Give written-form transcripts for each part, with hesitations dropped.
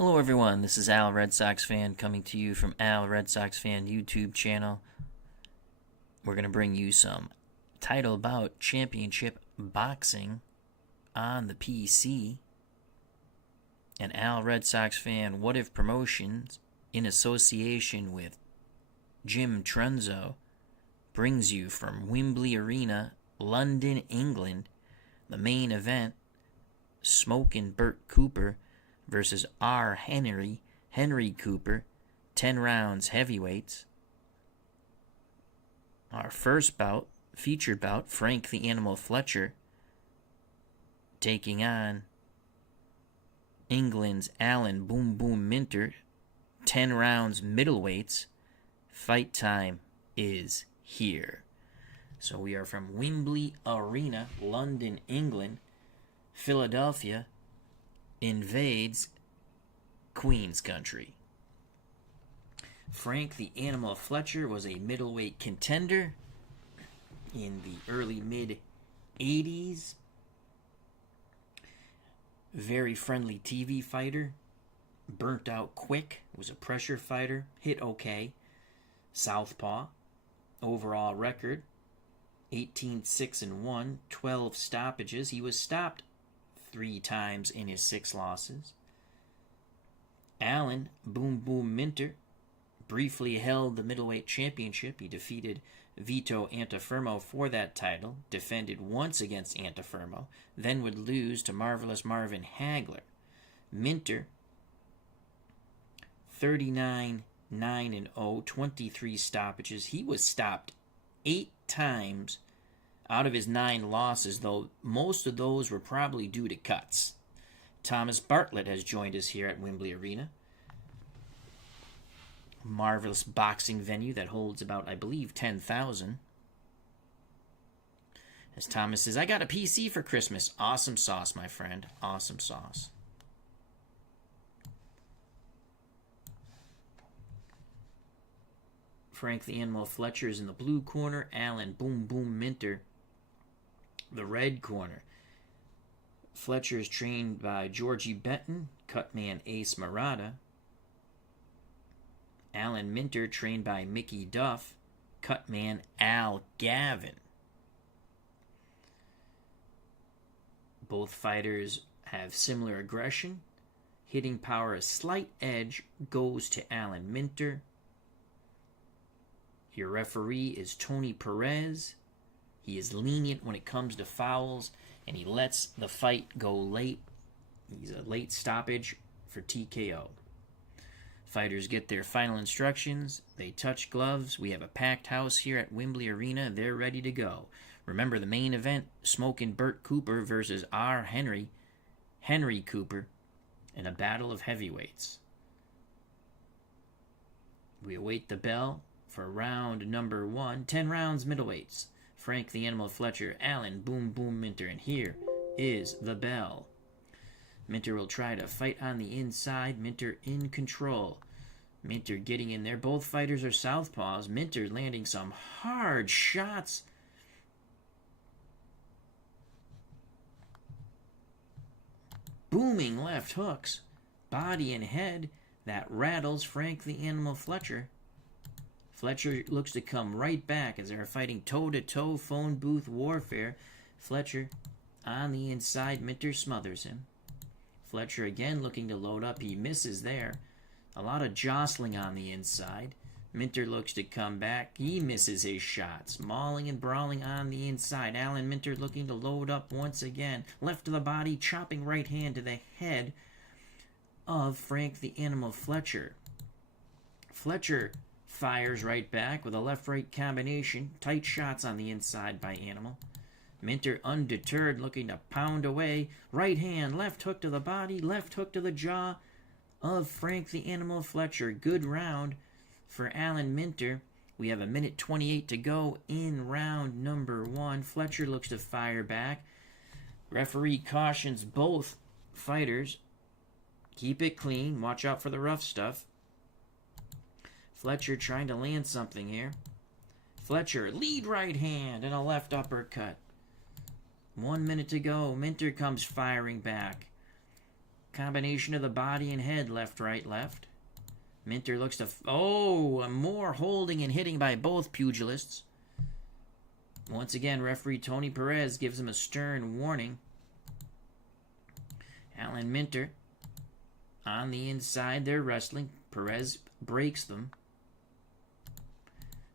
Hello everyone, this is Al Red Sox Fan coming to you from Al Red Sox Fan YouTube channel. We're going to bring you some title bout championship boxing on the PC. And Al Red Sox Fan What If Promotions, in association with Jim Trunzo, brings you from Wembley Arena, London, England, the main event, Smokin' Bert Cooper versus R. Henry Cooper, 10 rounds heavyweights. Our first bout, featured bout, Frank the Animal Fletcher taking on England's Alan Boom Boom Minter, 10 rounds middleweights. Fight time is here. So we are from Wembley Arena, London, England. Philadelphia invades Queen's Country. Frank the Animal Fletcher was a middleweight contender in the early mid-80s. Very friendly TV fighter. Burnt out quick. Was a pressure fighter. Hit okay. Southpaw. Overall record 18-6-1, 12 stoppages. He was stopped 3 times in his 6 losses. Alan Boom Boom Minter briefly held the middleweight championship. He defeated Vito Antuofermo for that title, defended once against Antuofermo, then would lose to Marvelous Marvin Hagler. Minter, 39-9-0, 23 stoppages. He was stopped 8 times out of his 9 losses, though most of those were probably due to cuts. Thomas Bartlett has joined us here at Wembley Arena. Marvelous boxing venue that holds about, I believe, 10,000. As Thomas says, I got a PC for Christmas. Awesome sauce, my friend. Awesome sauce. Frank the Animal Fletcher is in the blue corner. Alan Boom Boom Minter, the red corner. Fletcher is trained by Georgie Benton, cutman Ace Murata. Alan Minter trained by Mickey Duff, cutman Al Gavin. Both fighters have similar aggression. Hitting power, a slight edge goes to Alan Minter. Your referee is Tony Perez. He is lenient when it comes to fouls, and he lets the fight go late. He's a late stoppage for TKO. Fighters get their final instructions. They touch gloves. We have a packed house here at Wembley Arena. They're ready to go. Remember the main event, Smokin' Bert Cooper versus R. Henry Cooper, in a battle of heavyweights. We await the bell for round number 1. 10 rounds middleweights. Frank the Animal Fletcher, Alan Boom Boom Minter, and here is the bell. Minter will try to fight on the inside. Minter in control. Minter getting in there. Both fighters are southpaws. Minter landing some hard shots. Booming left hooks. Body and head. That rattles Frank the Animal Fletcher. Fletcher looks to come right back as they're fighting toe-to-toe phone booth warfare. Fletcher on the inside. Minter smothers him. Fletcher again looking to load up. He misses there. A lot of jostling on the inside. Minter looks to come back. He misses his shots. Mauling and brawling on the inside. Alan Minter looking to load up once again. Left to the body, chopping right hand to the head of Frank the Animal Fletcher. Fletcher fires right back with a left-right combination. Tight shots on the inside by Animal. Minter undeterred, looking to pound away. Right hand, left hook to the body, left hook to the jaw of Frank the Animal Fletcher. Good round for Alan Minter. We have 1:28 to go in round number 1. Fletcher looks to fire back. Referee cautions both fighters. Keep it clean. Watch out for the rough stuff. Fletcher trying to land something here. Fletcher, lead right hand and a left uppercut. 1 minute to go. Minter comes firing back. Combination of the body and head, left, right, left. Minter looks to... more holding and hitting by both pugilists. Once again, referee Tony Perez gives him a stern warning. Alan Minter on the inside. They're wrestling. Perez breaks them.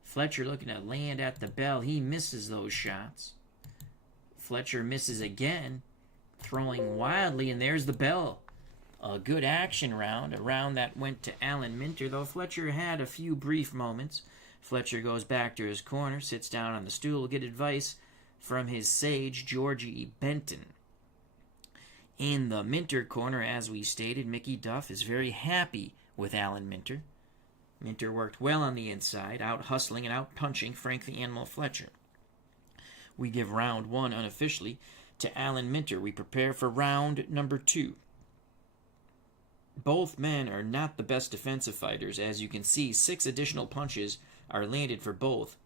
Fletcher looking to land at the bell. He misses those shots. Fletcher misses again, throwing wildly, and there's the bell. A good action round, a round that went to Alan Minter, though Fletcher had a few brief moments. Fletcher goes back to his corner, sits down on the stool to get advice from his sage, Georgie Benton. In the Minter corner, as we stated, Mickey Duff is very happy with Alan Minter. Minter worked well on the inside, out hustling and out punching Frank the Animal Fletcher. We give round 1 unofficially to Alan Minter. We prepare for round number 2. Both men are not the best defensive fighters. As you can see, 6 additional punches are landed for both.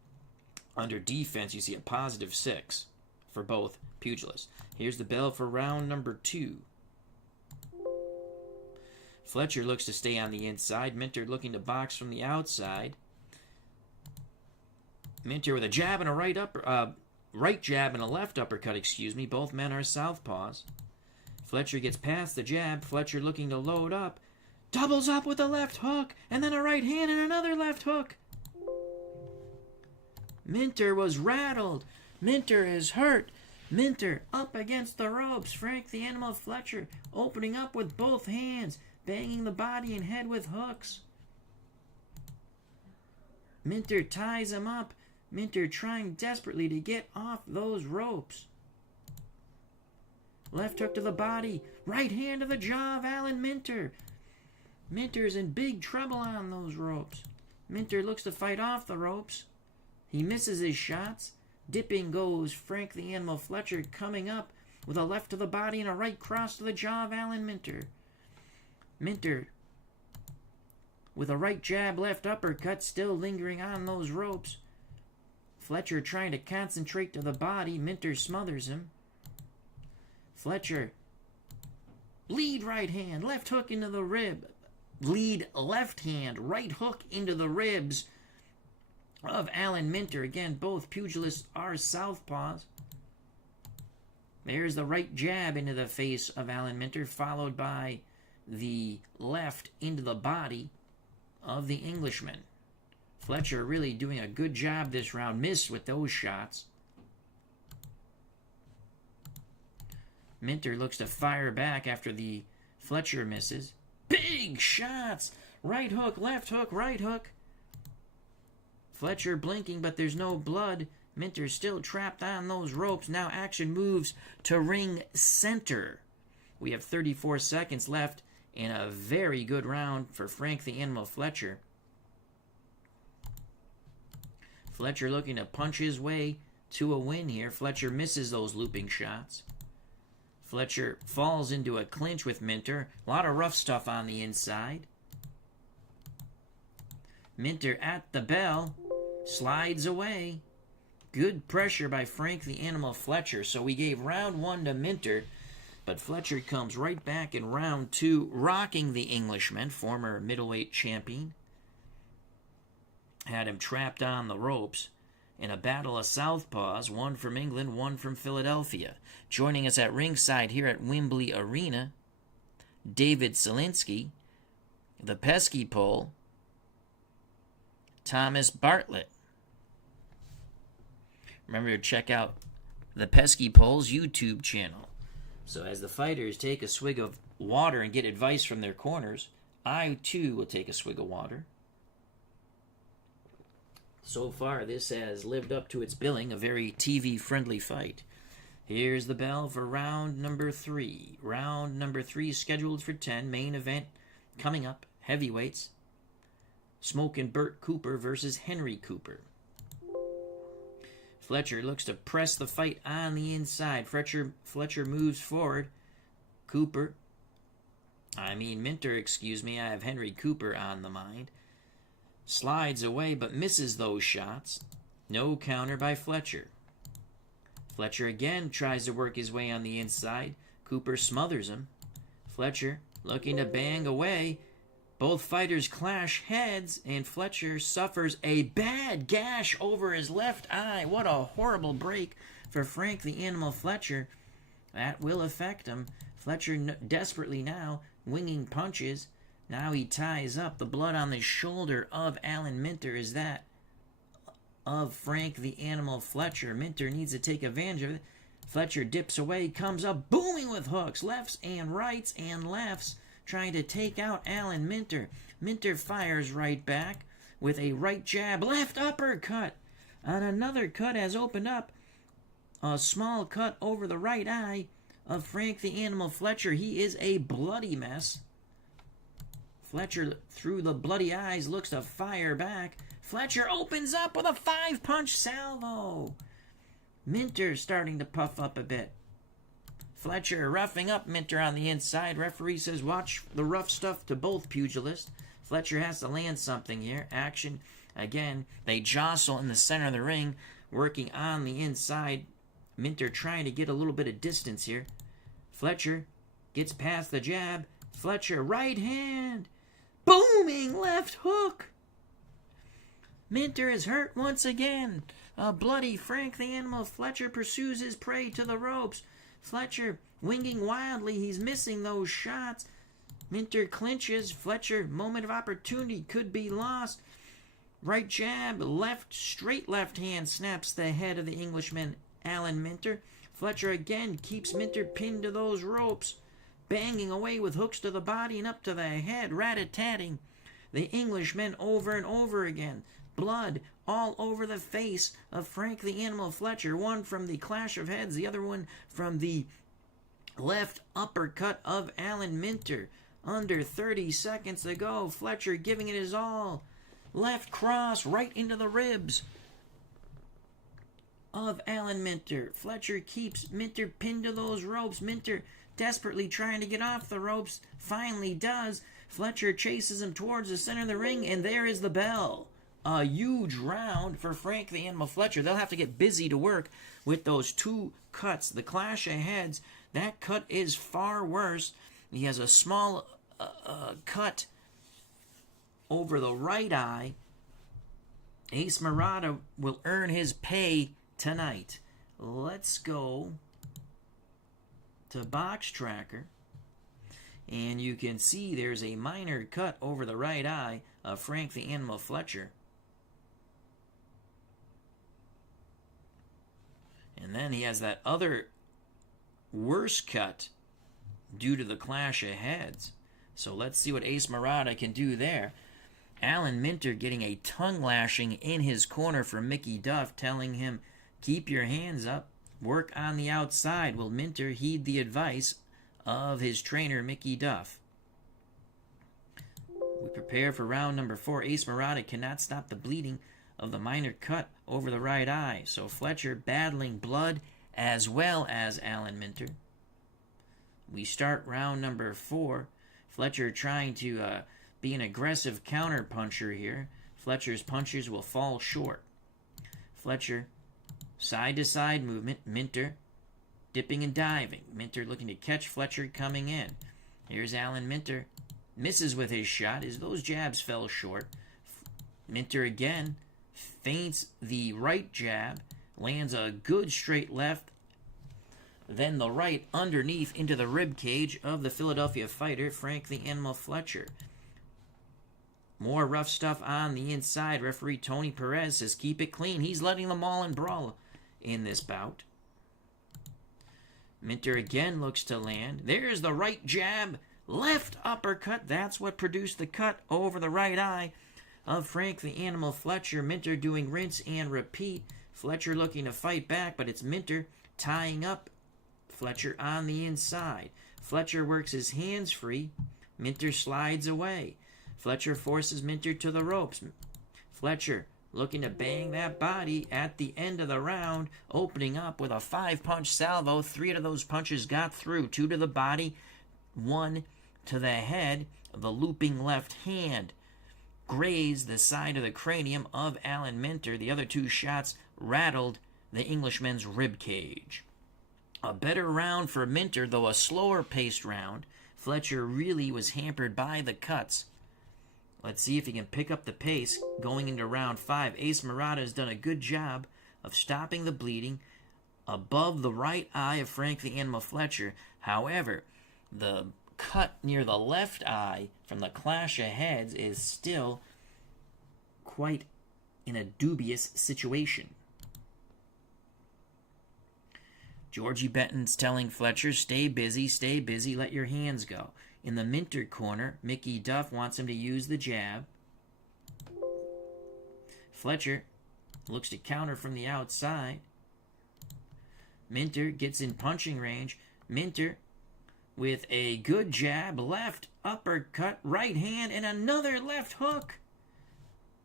Under defense, you see a positive 6 for both pugilists. Here's the bell for round number 2. Fletcher looks to stay on the inside. Minter looking to box from the outside. Minter with a jab and a right jab and a left uppercut, Both men are southpaws. Fletcher gets past the jab. Fletcher looking to load up. Doubles up with a left hook, and then a right hand and another left hook. Minter was rattled. Minter is hurt. Minter up against the ropes. Frank the Animal Fletcher opening up with both hands, banging the body and head with hooks. Minter ties him up. Minter trying desperately to get off those ropes. Left hook to the body. Right hand to the jaw of Alan Minter. Minter's in big trouble on those ropes. Minter looks to fight off the ropes. He misses his shots. Dipping goes Frank the Animal Fletcher, coming up with a left to the body and a right cross to the jaw of Alan Minter. Minter with a right jab, left uppercut, still lingering on those ropes. Fletcher trying to concentrate to the body. Minter smothers him. Fletcher, lead right hand, left hook into the rib. Lead left hand, right hook into the ribs of Alan Minter. Again, both pugilists are southpaws. There's the right jab into the face of Alan Minter, followed by the left into the body of the Englishman. Fletcher really doing a good job this round. Missed with those shots. Minter looks to fire back after the Fletcher misses. Big shots! Right hook, left hook, right hook. Fletcher blinking, but there's no blood. Minter still trapped on those ropes. Now action moves to ring center. We have 34 seconds left in a very good round for Frank the Animal Fletcher. Fletcher looking to punch his way to a win here. Fletcher misses those looping shots. Fletcher falls into a clinch with Minter. A lot of rough stuff on the inside. Minter at the bell. Slides away. Good pressure by Frank the Animal Fletcher. So we gave round 1 to Minter. But Fletcher comes right back in round 2, rocking the Englishman, former middleweight champion. Had him trapped on the ropes in a battle of southpaws, one from England, one from Philadelphia. Joining us at ringside here at Wembley Arena, David Selinsky, the pesky pole, Thomas Bartlett. Remember to check out the Pesky Pole's YouTube channel. So as the fighters take a swig of water and get advice from their corners, I too will take a swig of water. So far, this has lived up to its billing, a very TV-friendly fight. Here's the bell for round number 3. Round number 3 scheduled for 10. Main event coming up. Heavyweights. Smokin' Bert Cooper versus Henry Cooper. Fletcher looks to press the fight on the inside. Fletcher moves forward. Minter, I have Henry Cooper on the mind. Slides away but misses those shots. No counter by Fletcher. Fletcher again tries to work his way on the inside. Cooper smothers him. Fletcher looking to bang away. Both fighters clash heads, and Fletcher suffers a bad gash over his left eye. What a horrible break for Frank the Animal Fletcher. That will affect him. Fletcher desperately now winging punches. Now he ties up. The blood on the shoulder of Alan Minter is that of Frank the Animal Fletcher. Minter needs to take advantage of it. Fletcher dips away, comes up booming with hooks, lefts and rights and lefts, trying to take out Alan Minter. Minter fires right back with a right jab, left uppercut. And another cut has opened up. A small cut over the right eye of Frank the Animal Fletcher. He is a bloody mess. Fletcher, through the bloody eyes, looks to fire back. Fletcher opens up with a 5-punch salvo. Minter starting to puff up a bit. Fletcher roughing up Minter on the inside. Referee says watch the rough stuff to both pugilists. Fletcher has to land something here. Action again. They jostle in the center of the ring, working on the inside. Minter trying to get a little bit of distance here. Fletcher gets past the jab. Fletcher right hand. Booming left hook. Minter is hurt once again. A bloody Frank the Animal Fletcher pursues his prey to the ropes. Fletcher winging wildly. He's missing those shots. Minter clinches. Fletcher, moment of opportunity, could be lost. Right jab, left, straight left hand snaps the head of the Englishman, Alan Minter. Fletcher again keeps Minter pinned to those ropes, banging away with hooks to the body and up to the head, rat-a-tatting the Englishman over and over again. Blood all over the face of Frank the Animal Fletcher. One from the clash of heads, the other one from the left uppercut of Alan Minter. Under 30 seconds to go. Fletcher giving it his all. Left cross right into the ribs of Alan Minter. Fletcher keeps Minter pinned to those ropes. Minter desperately trying to get off the ropes. Finally does. Fletcher chases him towards the center of the ring, and there is the bell. A huge round for Frank the Animal Fletcher. They'll have to get busy to work with those two cuts. The clash of heads, that cut is far worse. He has a small cut over the right eye. Ace Murata will earn his pay tonight. Let's go to Box Tracker. And you can see there's a minor cut over the right eye of Frank the Animal Fletcher. And then he has that other worse cut due to the clash of heads. So let's see what Ace Murata can do there. Alan Minter getting a tongue lashing in his corner from Mickey Duff, telling him, keep your hands up, work on the outside. Will Minter heed the advice of his trainer, Mickey Duff? We prepare for round number 4. Ace Murata cannot stop the bleeding of the minor cut over the right eye. So Fletcher battling blood as well as Alan Minter. We start round number 4. Fletcher trying to be an aggressive counter puncher here. Fletcher's punches will fall short. Fletcher, side to side movement. Minter dipping and diving. Minter looking to catch Fletcher coming in. Here's Alan Minter. Misses with his shot as those jabs fell short. Minter again feints the right jab. Lands a good straight left. Then the right underneath into the rib cage of the Philadelphia fighter, Frank the Animal Fletcher. More rough stuff on the inside. Referee Tony Perez says keep it clean. He's letting them all in brawl in this bout. Minter again looks to land. There's the right jab. Left uppercut. That's what produced the cut over the right eye of Frank the Animal Fletcher. Minter doing rinse and repeat. Fletcher looking to fight back, but it's Minter tying up Fletcher on the inside. Fletcher works his hands free. Minter slides away. Fletcher forces Minter to the ropes. Fletcher looking to bang that body at the end of the round, opening up with a 5-punch salvo. 3 of those punches got through. 2 to the body, 1 to the head. The looping left hand grazed the side of the cranium of Alan Minter. The other 2 shots rattled the Englishman's rib cage. A better round for Minter, though a slower paced round. Fletcher really was hampered by the cuts. Let's see if he can pick up the pace going into round 5. Ace Murata has done a good job of stopping the bleeding above the right eye of Frank the Animal Fletcher. However, the cut near the left eye from the clash of heads is still quite in a dubious situation. Georgie Benton's telling Fletcher, stay busy, let your hands go. In the Minter corner, Mickey Duff wants him to use the jab. Fletcher looks to counter from the outside. Minter gets in punching range. Minter with a good jab, left uppercut, right hand, and another left hook.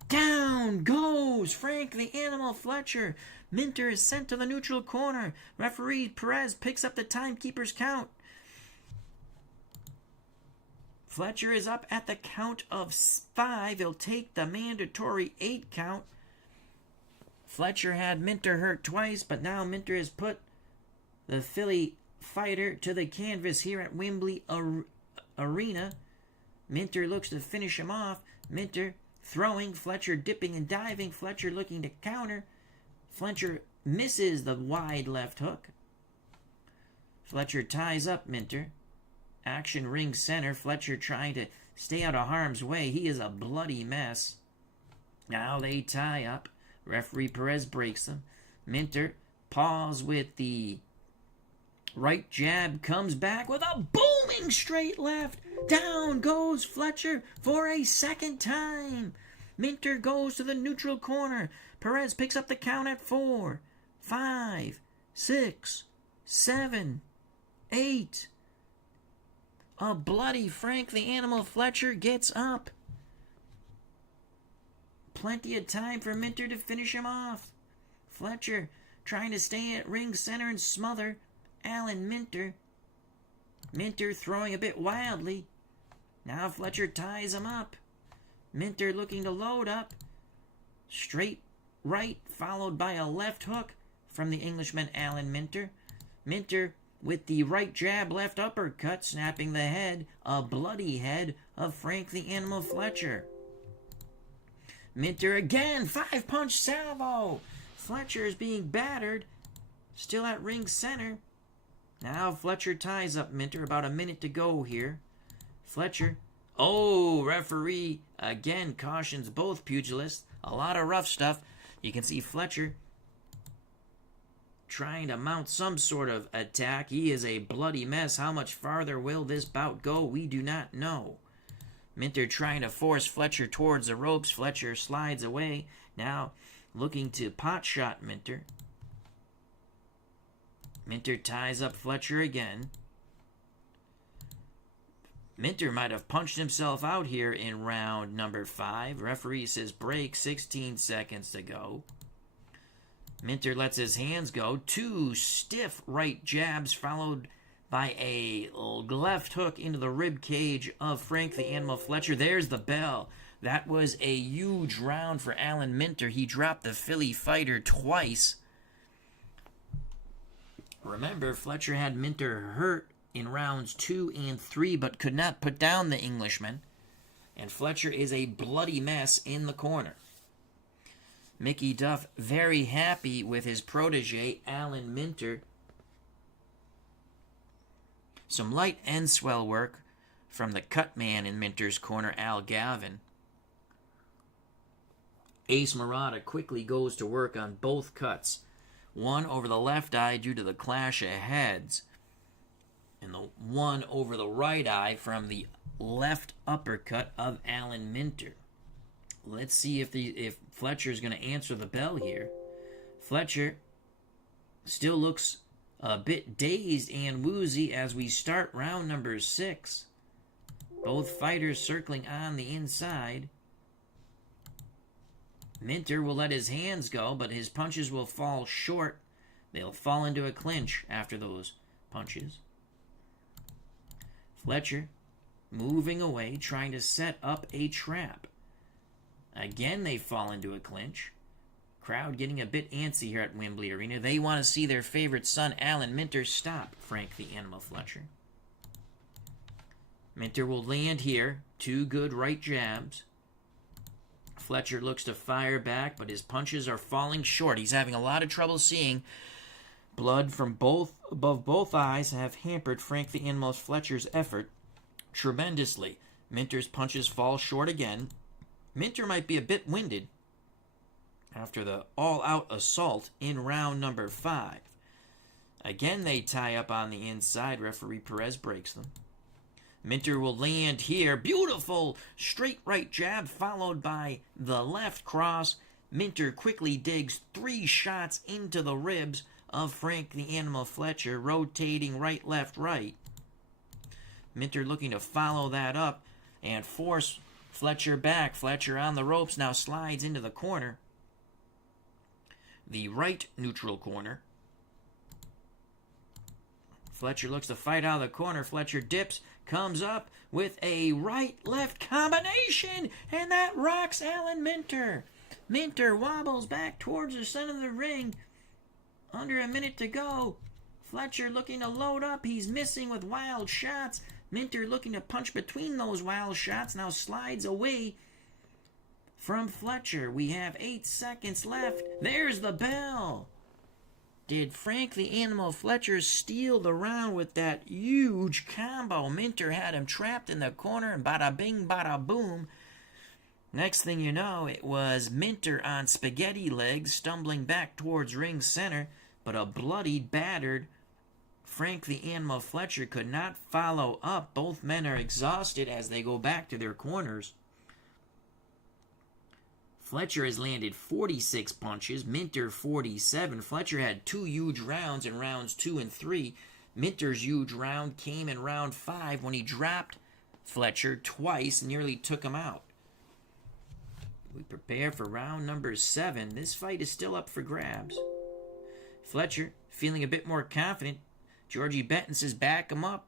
Down goes Frank the Animal Fletcher. Minter is sent to the neutral corner. Referee Perez picks up the timekeeper's count. Fletcher is up at the count of 5. He'll take the mandatory 8 count. Fletcher had Minter hurt twice, but now Minter has put the Philly fighter to the canvas here at Wembley Arena. Minter looks to finish him off. Minter throwing, Fletcher dipping and diving. Fletcher looking to counter. Fletcher misses the wide left hook. Fletcher ties up Minter. Action ring center. Fletcher trying to stay out of harm's way. He is a bloody mess. Now they tie up. Referee Perez breaks them. Minter paws with the right jab, comes back with a booming straight left. Down goes Fletcher for a second time. Minter goes to the neutral corner. Perez picks up the count at 4, 5, 6, 7, 8. A bloody Frank the Animal Fletcher gets up. Plenty of time for Minter to finish him off. Fletcher trying to stay at ring center and smother Alan Minter. Minter throwing a bit wildly. Now Fletcher ties him up. Minter looking to load up. Straight right followed by a left hook from the Englishman Alan Minter. Minter with the right jab, left uppercut, snapping the head, a bloody head of Frank the Animal Fletcher. Minter again, 5-punch salvo. Fletcher is being battered, still at ring center. Now Fletcher ties up Minter, about a minute to go here. Fletcher, referee again cautions both pugilists. A lot of rough stuff. You can see Fletcher trying to mount some sort of attack. He is a bloody mess. How much farther will this bout go? We do not know. Minter trying to force Fletcher towards the ropes. Fletcher slides away. Now looking to pot shot Minter. Minter ties up Fletcher again. Minter might have punched himself out here in round number 5. Referee says break, 16 seconds to go. Minter lets his hands go. 2 stiff right jabs followed by a left hook into the rib cage of Frank the Animal Fletcher. There's the bell. That was a huge round for Alan Minter. He dropped the Philly fighter twice. Remember, Fletcher had Minter hurt in rounds 2 and 3, but could not put down the Englishman. And Fletcher is a bloody mess in the corner. Mickey Duff very happy with his protege, Alan Minter. Some light end swell work from the cut man in Minter's corner, Al Gavin. Ace Murata quickly goes to work on both cuts. One over the left eye due to the clash of heads, and the one over the right eye from the left uppercut of Alan Minter. Let's see if Fletcher is going to answer the bell here. Fletcher still looks a bit dazed and woozy as we start round number 6. Both fighters circling on the inside. Minter will let his hands go, but his punches will fall short. They'll fall into a clinch after those punches. Fletcher moving away, trying to set up a trap. Again, they fall into a clinch. Crowd getting a bit antsy here at Wembley Arena. They want to see their favorite son, Alan Minter, stop Frank the Animal Fletcher. Minter will land here. 2 good right jabs. Fletcher looks to fire back, but his punches are falling short. He's having a lot of trouble seeing. Blood from above both eyes have hampered Frank the Animal Fletcher's effort tremendously. Minter's punches fall short again. Minter might be a bit winded after the all-out assault in round number 5. Again, they tie up on the inside. Referee Perez breaks them. Minter will land here. Beautiful straight right jab followed by the left cross. Minter quickly digs 3 shots into the ribs of Frank the Animal Fletcher, rotating right, left, right. Minter looking to follow that up and force Fletcher back. Fletcher on the ropes now slides into the corner. The right neutral corner. Fletcher looks to fight out of the corner. Fletcher dips, comes up with a right-left combination, and that rocks Alan Minter. Minter wobbles back towards the center of the ring. Under a minute to go. Fletcher looking to load up. He's missing with wild shots. Minter looking to punch between those wild shots. Now slides away from Fletcher. We have 8 seconds left. There's the bell. Did Frank the Animal Fletcher steal the round with that huge combo? Minter had him trapped in the corner, and bada bing, bada boom. Next thing you know, it was Minter on spaghetti legs, stumbling back towards ring center, but a bloodied, battered Frank the Animal Fletcher could not follow up. Both men are exhausted as they go back to their corners. Fletcher has landed 46 punches, Minter 47. Fletcher had 2 huge rounds in rounds 2 and 3. Minter's huge round came in round 5 when he dropped Fletcher twice, nearly took him out. We prepare for round number 7. This fight is still up for grabs. Fletcher, feeling a bit more confident. Georgie Benton says back him up.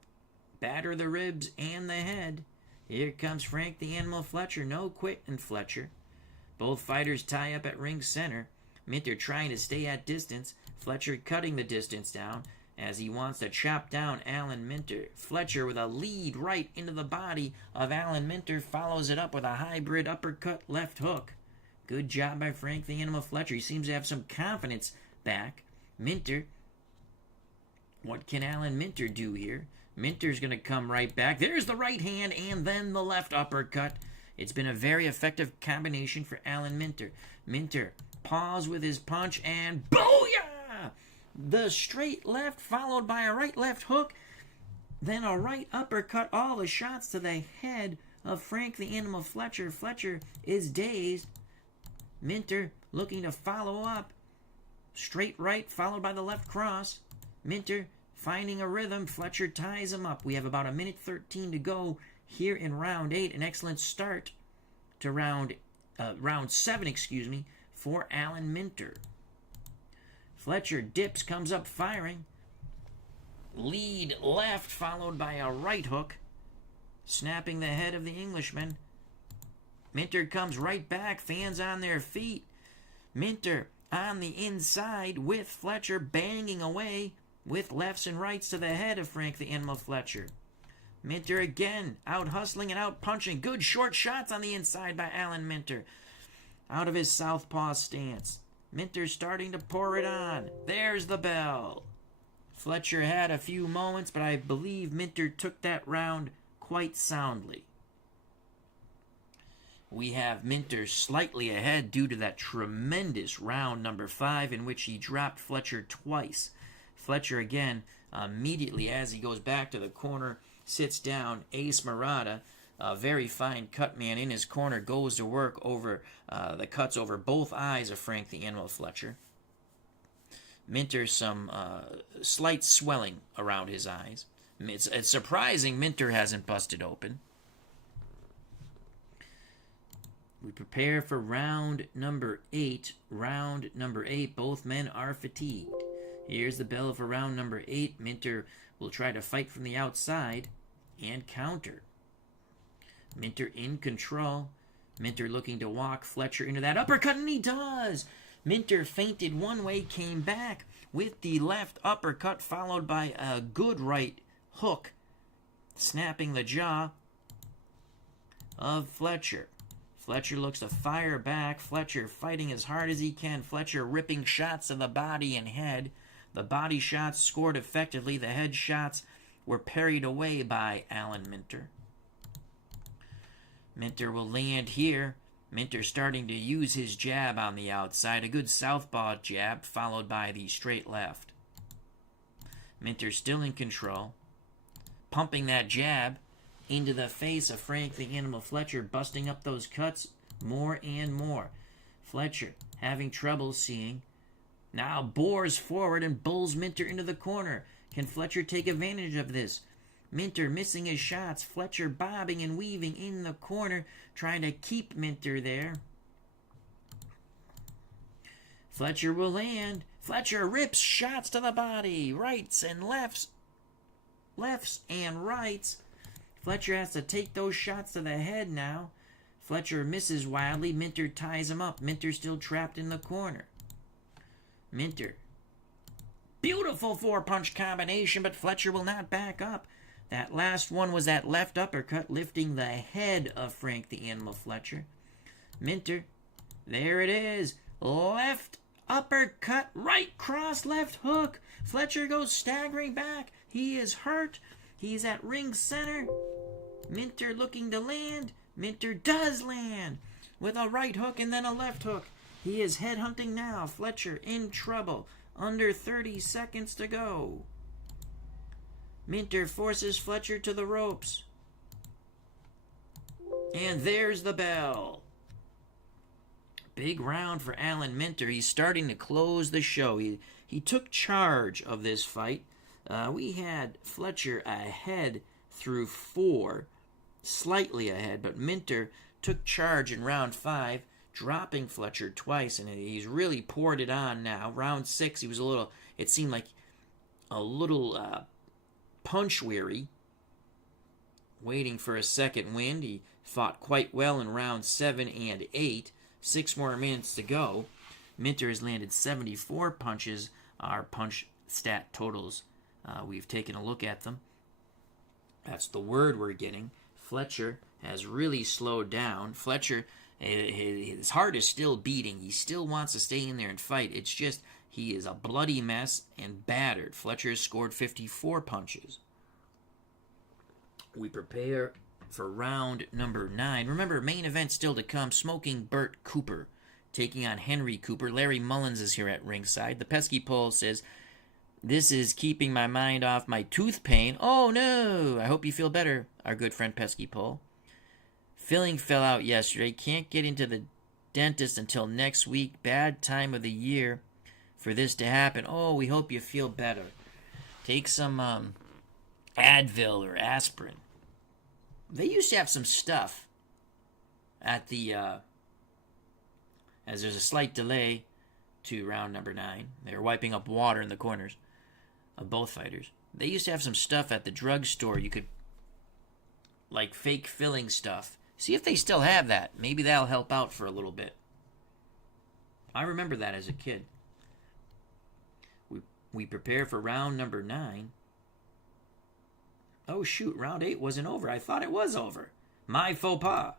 Batter the ribs and the head. Here comes Frank the Animal Fletcher. No quitting Fletcher. Both fighters tie up at ring center. Minter trying to stay at distance. Fletcher cutting the distance down as he wants to chop down Alan Minter. Fletcher with a lead right into the body of Alan Minter follows it up with a hybrid uppercut left hook. Good job by Frank the Animal Fletcher. He seems to have some confidence back. Minter, what can Alan Minter do here? Minter's going to come right back. There's the right hand and then the left uppercut. It's been a very effective combination for Alan Minter. Minter paws with his punch and booyah! The straight left followed by a right-left hook, then a right uppercut. All the shots to the head of Frank the Animal Fletcher. Fletcher is dazed. Minter looking to follow up. Straight right followed by the left cross. Minter finding a rhythm. Fletcher ties him up. We have about 1:13 to go here in round 8. An excellent start to round 7, for Alan Minter. Fletcher dips, comes up firing. Lead left followed by a right hook, snapping the head of the Englishman. Minter comes right back, fans on their feet. Minter on the inside with Fletcher banging away with lefts and rights to the head of Frank the Animal Fletcher. Minter again out hustling and out punching. Good short shots on the inside by Alan Minter. Out of his southpaw stance. Minter starting to pour it on. There's the bell. Fletcher had a few moments, but I believe Minter took that round quite soundly. We have Minter slightly ahead due to that tremendous round number 5 in which he dropped Fletcher twice. Fletcher again, immediately as he goes back to the corner, sits down. Ace Murata, a very fine cut man in his corner, goes to work over the cuts over both eyes of Frank the Animal Fletcher. Minter, some slight swelling around his eyes. It's surprising Minter hasn't busted open. We prepare for round number 8. Round number 8, both men are fatigued. Here's the bell for round number 8. Minter will try to fight from the outside and counter. Minter in control. Minter looking to walk Fletcher into that uppercut, and he does! Minter feinted one way, came back with the left uppercut, followed by a good right hook. snapping the jaw of Fletcher. Fletcher looks to fire back. Fletcher fighting as hard as he can. Fletcher ripping shots to the body and head. The body shots scored effectively. The head shots were parried away by Alan Minter. Minter will land here. Minter starting to use his jab on the outside. A good southpaw jab followed by the straight left. Minter still in control. Pumping that jab into the face of Frank the Animal Fletcher, busting up those cuts more and more. Fletcher having trouble seeing. Now bores forward and bulls Minter into the corner. Can Fletcher take advantage of this? Minter missing his shots. Fletcher bobbing and weaving in the corner, trying to keep Minter there. Fletcher will land. Fletcher rips shots to the body. Rights and lefts. Lefts and rights. Fletcher has to take those shots to the head now. Fletcher misses wildly. Minter ties him up. Minter still trapped in the corner. Minter. Beautiful four-punch combination, but Fletcher will not back up. That last one was that left uppercut, lifting the head of Frank the Animal Fletcher. Minter. There it is. Left uppercut, right cross, left hook. Fletcher goes staggering back. He is hurt. He's at ring center. Minter looking to land. Minter does land with a right hook and then a left hook. He is headhunting now. Fletcher in trouble. Under 30 seconds to go. Minter forces Fletcher to the ropes. And there's the bell. Big round for Alan Minter. He's starting to close the show. He took charge of this fight. We had Fletcher ahead through 4, slightly ahead, but Minter took charge in round 5, dropping Fletcher twice, and he's really poured it on now. Round 6, he was it seemed like a little punch weary, waiting for a second wind. He fought quite well in round 7 and 8. 6 more minutes to go. Minter has landed 74 punches. Our punch stat totals, we've taken a look at them. That's the word we're getting. Fletcher has really slowed down. Fletcher, his heart is still beating. He still wants to stay in there and fight. It's just he is a bloody mess and battered. Fletcher has scored 54 punches. We prepare for round number 9. Remember, main event still to come. Smoking Bert Cooper taking on Henry Cooper. Larry Mullins is here at ringside. The pesky pole says, "This is keeping my mind off my tooth pain." Oh no! I hope you feel better, our good friend Pesky Pole. Filling fell out yesterday. Can't get into the dentist until next week. Bad time of the year for this to happen. Oh, we hope you feel better. Take some Advil or aspirin. They used to have some stuff at the, as there's a slight delay to round number 9. They're wiping up water in the corners of both fighters. They used to have some stuff at the drugstore. You could, like fake filling stuff. See if they still have that. Maybe that'll help out for a little bit. I remember that as a kid. We prepare for round number 9. Oh shoot, round 8 wasn't over. I thought it was over. My faux pas.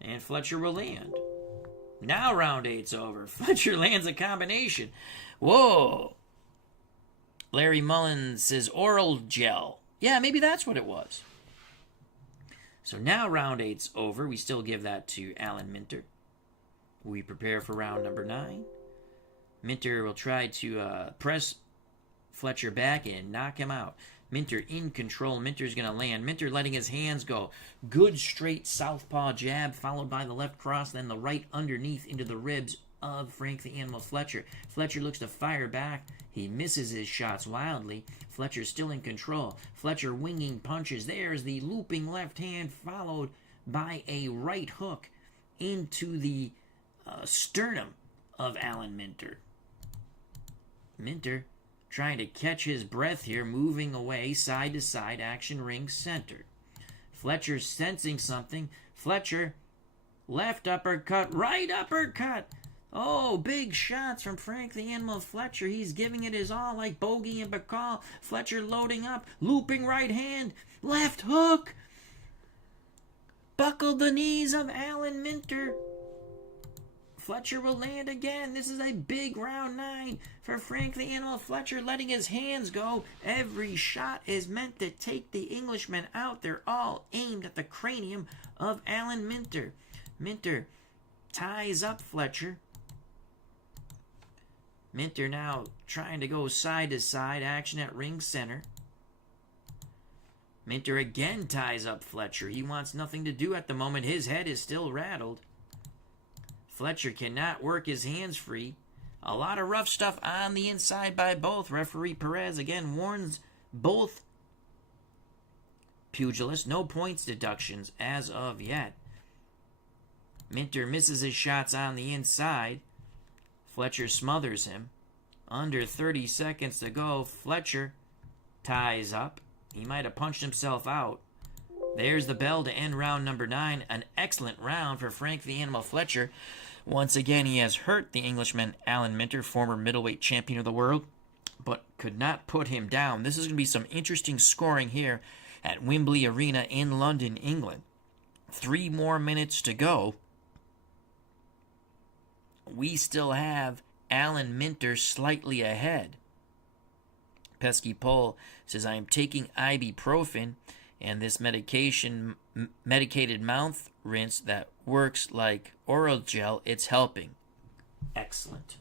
And Fletcher will land. Now round 8's over. Fletcher lands a combination. Whoa. Larry Mullins says oral gel. Yeah, maybe that's what it was. So now round 8's over. We still give that to Alan Minter. We prepare for round number 9. Minter will try to press Fletcher back and knock him out. Minter in control. Minter's going to land. Minter letting his hands go. Good straight southpaw jab followed by the left cross, then the right underneath into the ribs of Frank the Animal Fletcher. Fletcher looks to fire back. He misses his shots wildly. Fletcher's still in control. Fletcher winging punches. There's the looping left hand followed by a right hook into the sternum of Alan Minter. Minter trying to catch his breath here, moving away, side to side, action ring center. Fletcher sensing something. Fletcher, left uppercut, right uppercut. Oh, big shots from Frank the Animal Fletcher. He's giving it his all like Bogey and Bacall. Fletcher loading up, looping right hand, left hook. Buckled the knees of Alan Minter. Fletcher will land again. This is a big round 9 for Frank the Animal Fletcher, letting his hands go. Every shot is meant to take the Englishman out. They're all aimed at the cranium of Alan Minter. Minter ties up Fletcher. Minter now trying to go side to side. Action at ring center. Minter again ties up Fletcher. He wants nothing to do at the moment. His head is still rattled. Fletcher cannot work his hands free. A lot of rough stuff on the inside by both. Referee Perez again warns both pugilists. No points deductions as of yet. Minter misses his shots on the inside. Fletcher smothers him. Under 30 seconds to go. Fletcher ties up. He might have punched himself out. There's the bell to end round number 9. An excellent round for Frank the Animal Fletcher. Once again, he has hurt the Englishman Alan Minter, former middleweight champion of the world, but could not put him down. This is going to be some interesting scoring here at Wembley Arena in London, England. 3 more minutes to go. We still have Alan Minter slightly ahead. Pesky Pole says, I am taking ibuprofen and this medicated mouth rinse that works like oral gel. It's helping. Excellent.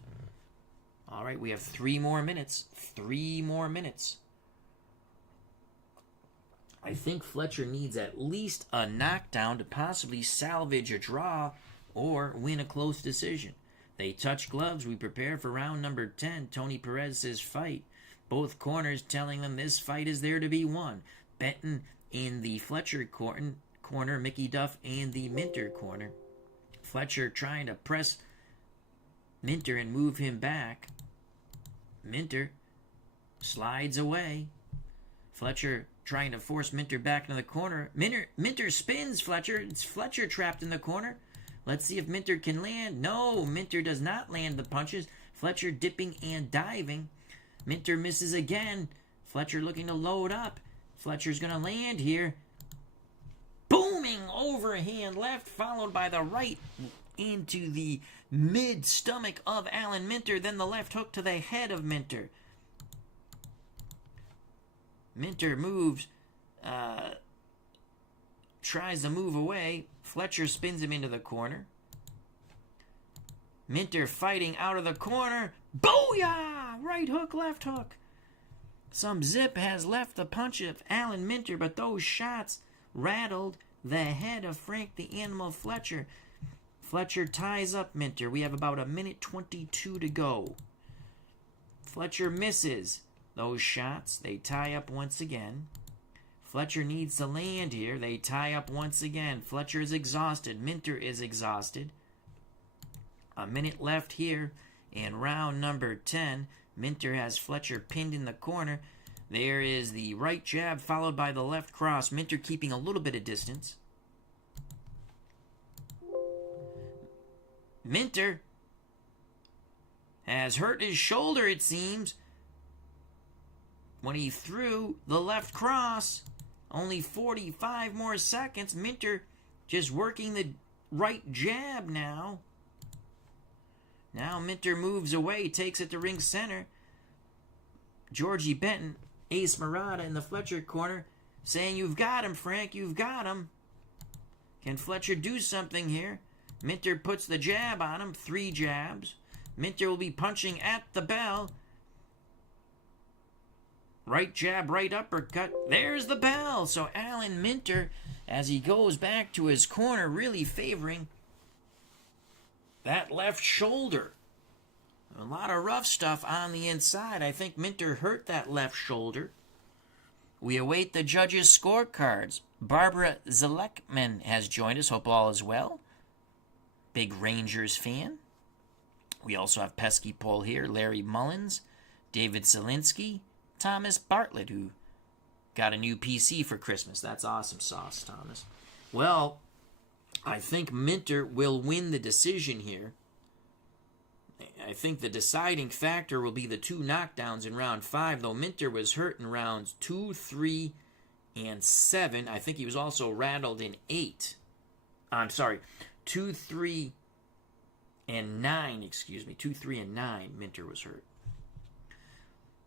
All right, we have 3 more minutes. 3 more minutes. I think Fletcher needs at least a knockdown to possibly salvage a draw or win a close decision. They touch gloves. We prepare for round number 10. Tony Perez says fight. Both corners telling them this fight is there to be won. Benton in the Fletcher corner, Mickey Duff in the Minter corner. Fletcher trying to press Minter and move him back. Minter slides away. Fletcher trying to force Minter back into the corner. Minter spins Fletcher. It's Fletcher trapped in the corner. Let's see if Minter can land. No, Minter does not land the punches. Fletcher dipping and diving. Minter misses again. Fletcher looking to load up. Fletcher's going to land here. Booming overhand left, followed by the right into the mid-stomach of Alan Minter. Then the left hook to the head of Minter. Minter moves, tries to move away. Fletcher spins him into the corner. Minter fighting out of the corner. Booyah! Right hook, left hook. Some zip has left the punch of Alan Minter, but those shots rattled the head of Frank the Animal Fletcher. Fletcher ties up Minter. We have about 1:22 to go. Fletcher misses those shots. They tie up once again. Fletcher needs to land here. They tie up once again. Fletcher is exhausted. Minter is exhausted. A minute left here in round number 10. Minter has Fletcher pinned in the corner. There is the right jab followed by the left cross. Minter keeping a little bit of distance. Minter has hurt his shoulder, it seems, when he threw the left cross. Only 45 more seconds. Minter just working the right jab now. Now Minter moves away, takes it to ring center. Georgie Benton, Ace Murata in the Fletcher corner, saying, you've got him, Frank, you've got him. Can Fletcher do something here? Minter puts the jab on him, 3 jabs. Minter will be punching at the bell. Right jab, right uppercut. There's the bell. So Alan Minter, as he goes back to his corner, really favoring that left shoulder. A lot of rough stuff on the inside. I think Minter hurt that left shoulder. We await the judges' scorecards. Barbara Zalekman has joined us. Hope all is well. Big Rangers fan. We also have Pesky Pole here. Larry Mullins, David Zielinski, Thomas Bartlett, who got a new PC for Christmas. That's awesome sauce, Thomas. Well, I think Minter will win the decision here. I think the deciding factor will be the 2 knockdowns in round 5, though Minter was hurt in rounds 2, 3, and 7. I think he was also rattled in 8. I'm sorry, 2, 3, and 9, 2, 3, and 9, Minter was hurt.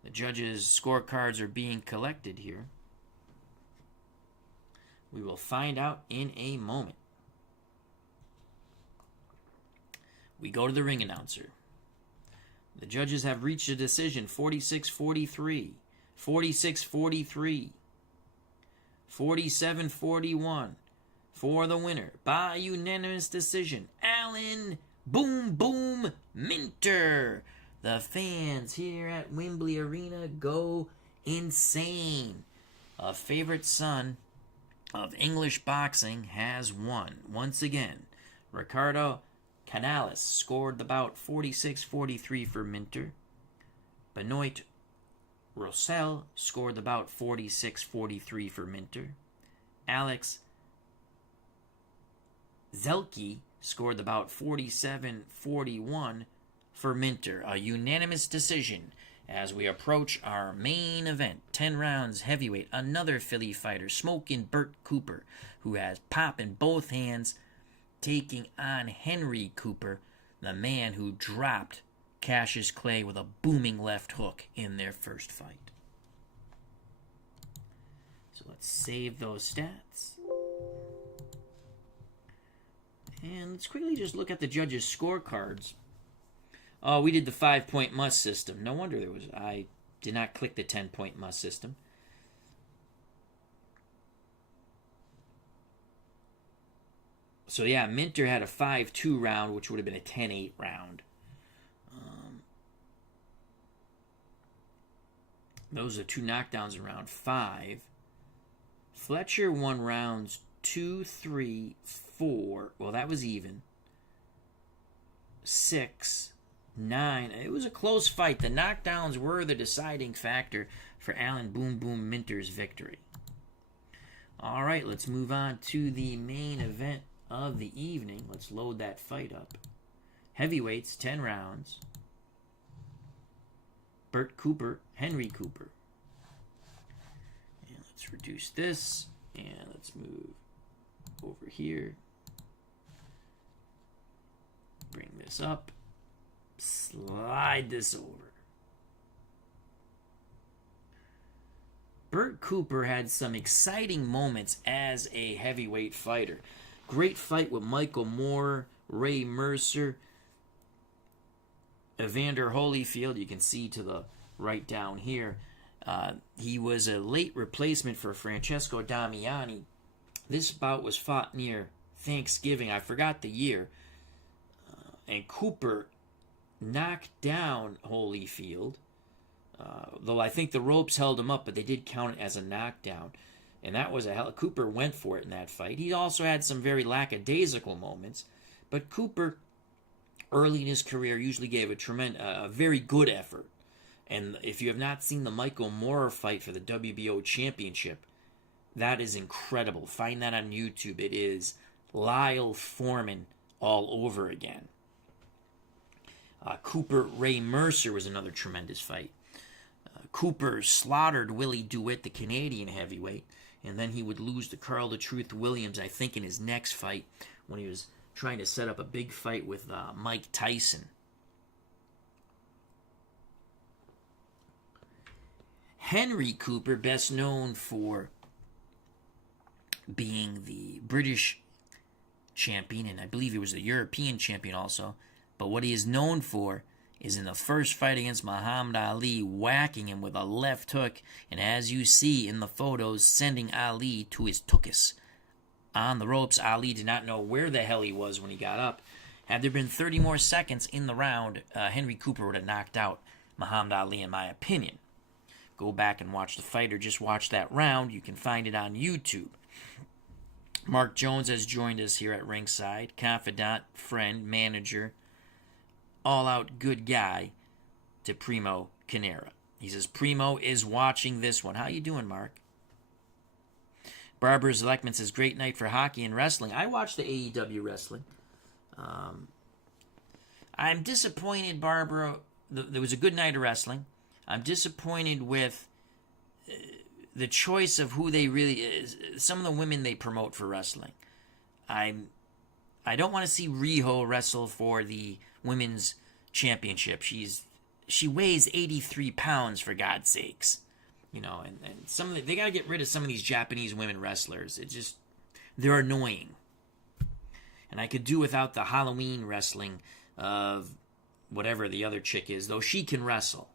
The judges' scorecards are being collected here. We will find out in a moment. We go to the ring announcer. The judges have reached a decision, 46-43, 46-43, 47-41 for the winner by unanimous decision, Alan Boom Boom Minter. The fans here at Wembley Arena go insane. A favorite son of English boxing has won. Once again, Ricardo Canales scored the bout 46-43 for Minter. Benoit Roussel scored the bout 46-43 for Minter. Alex Zelke scored the bout 47-41 for Minter. A unanimous decision as we approach our main event. 10 rounds heavyweight. Another Philly fighter, smoking Bert Cooper, who has pop in both hands, taking on Henry Cooper, the man who dropped Cassius Clay with a booming left hook in their first fight. So let's save those stats. And let's quickly just look at the judges' scorecards. Oh, we did the 5-point must system. No wonder I did not click the 10-point must system. So yeah, Minter had a 5-2 round, which would have been a 10-8 round. Those are 2 knockdowns in round 5. Fletcher won rounds 2, 3, 4. Well, that was even. 6, 9. It was a close fight. The knockdowns were the deciding factor for Alan Boom Boom Minter's victory. All right, let's move on to the main event of the evening. Let's load that fight up. Heavyweights, 10 rounds. Bert Cooper, Henry Cooper. And let's reduce this. And let's move over here. Bring this up. Slide this over. Bert Cooper had some exciting moments as a heavyweight fighter. Great fight with Michael Moore, Ray Mercer, Evander Holyfield. You can see to the right down here. He was a late replacement for Francesco Damiani. This bout was fought near Thanksgiving. I forgot the year. And Cooper knocked down Holyfield. Though I think the ropes held him up, but they did count it as a knockdown. And that was Cooper went for it in that fight. He also had some very lackadaisical moments. But Cooper, early in his career, usually gave a very good effort. And if you have not seen the Michael Moore fight for the WBO championship, that is incredible. Find that on YouTube. It is Lyle Foreman all over again. Cooper Ray Mercer was another tremendous fight. Cooper slaughtered Willie DeWitt, the Canadian heavyweight, and then he would lose to Carl the Truth Williams, I think, in his next fight when he was trying to set up a big fight with Mike Tyson. Henry Cooper, best known for being the British champion, and I believe he was the European champion also, but what he is known for is in the first fight against Muhammad Ali, whacking him with a left hook, and as you see in the photos, sending Ali to his tuchus. On the ropes, Ali did not know where the hell he was when he got up. Had there been 30 more seconds in the round, Henry Cooper would have knocked out Muhammad Ali, in my opinion. Go back and watch the fight, or just watch that round. You can find it on YouTube. Mark Jones has joined us here at ringside. Confidant, friend, manager, all-out good guy to Primo Canera. He says, Primo is watching this one. How you doing, Mark? Barbara Zeleckman says, great night for hockey and wrestling. I watched the AEW wrestling. I'm disappointed, Barbara. There was a good night of wrestling. I'm disappointed with the choice of who they really... some of the women they promote for wrestling. I don't want to see Riho wrestle for the women's championship. She weighs 83 pounds, for God's sakes. You know, and some of they got to get rid of some of these Japanese women wrestlers. They're annoying. And I could do without the Halloween wrestling of whatever the other chick is, though she can wrestle.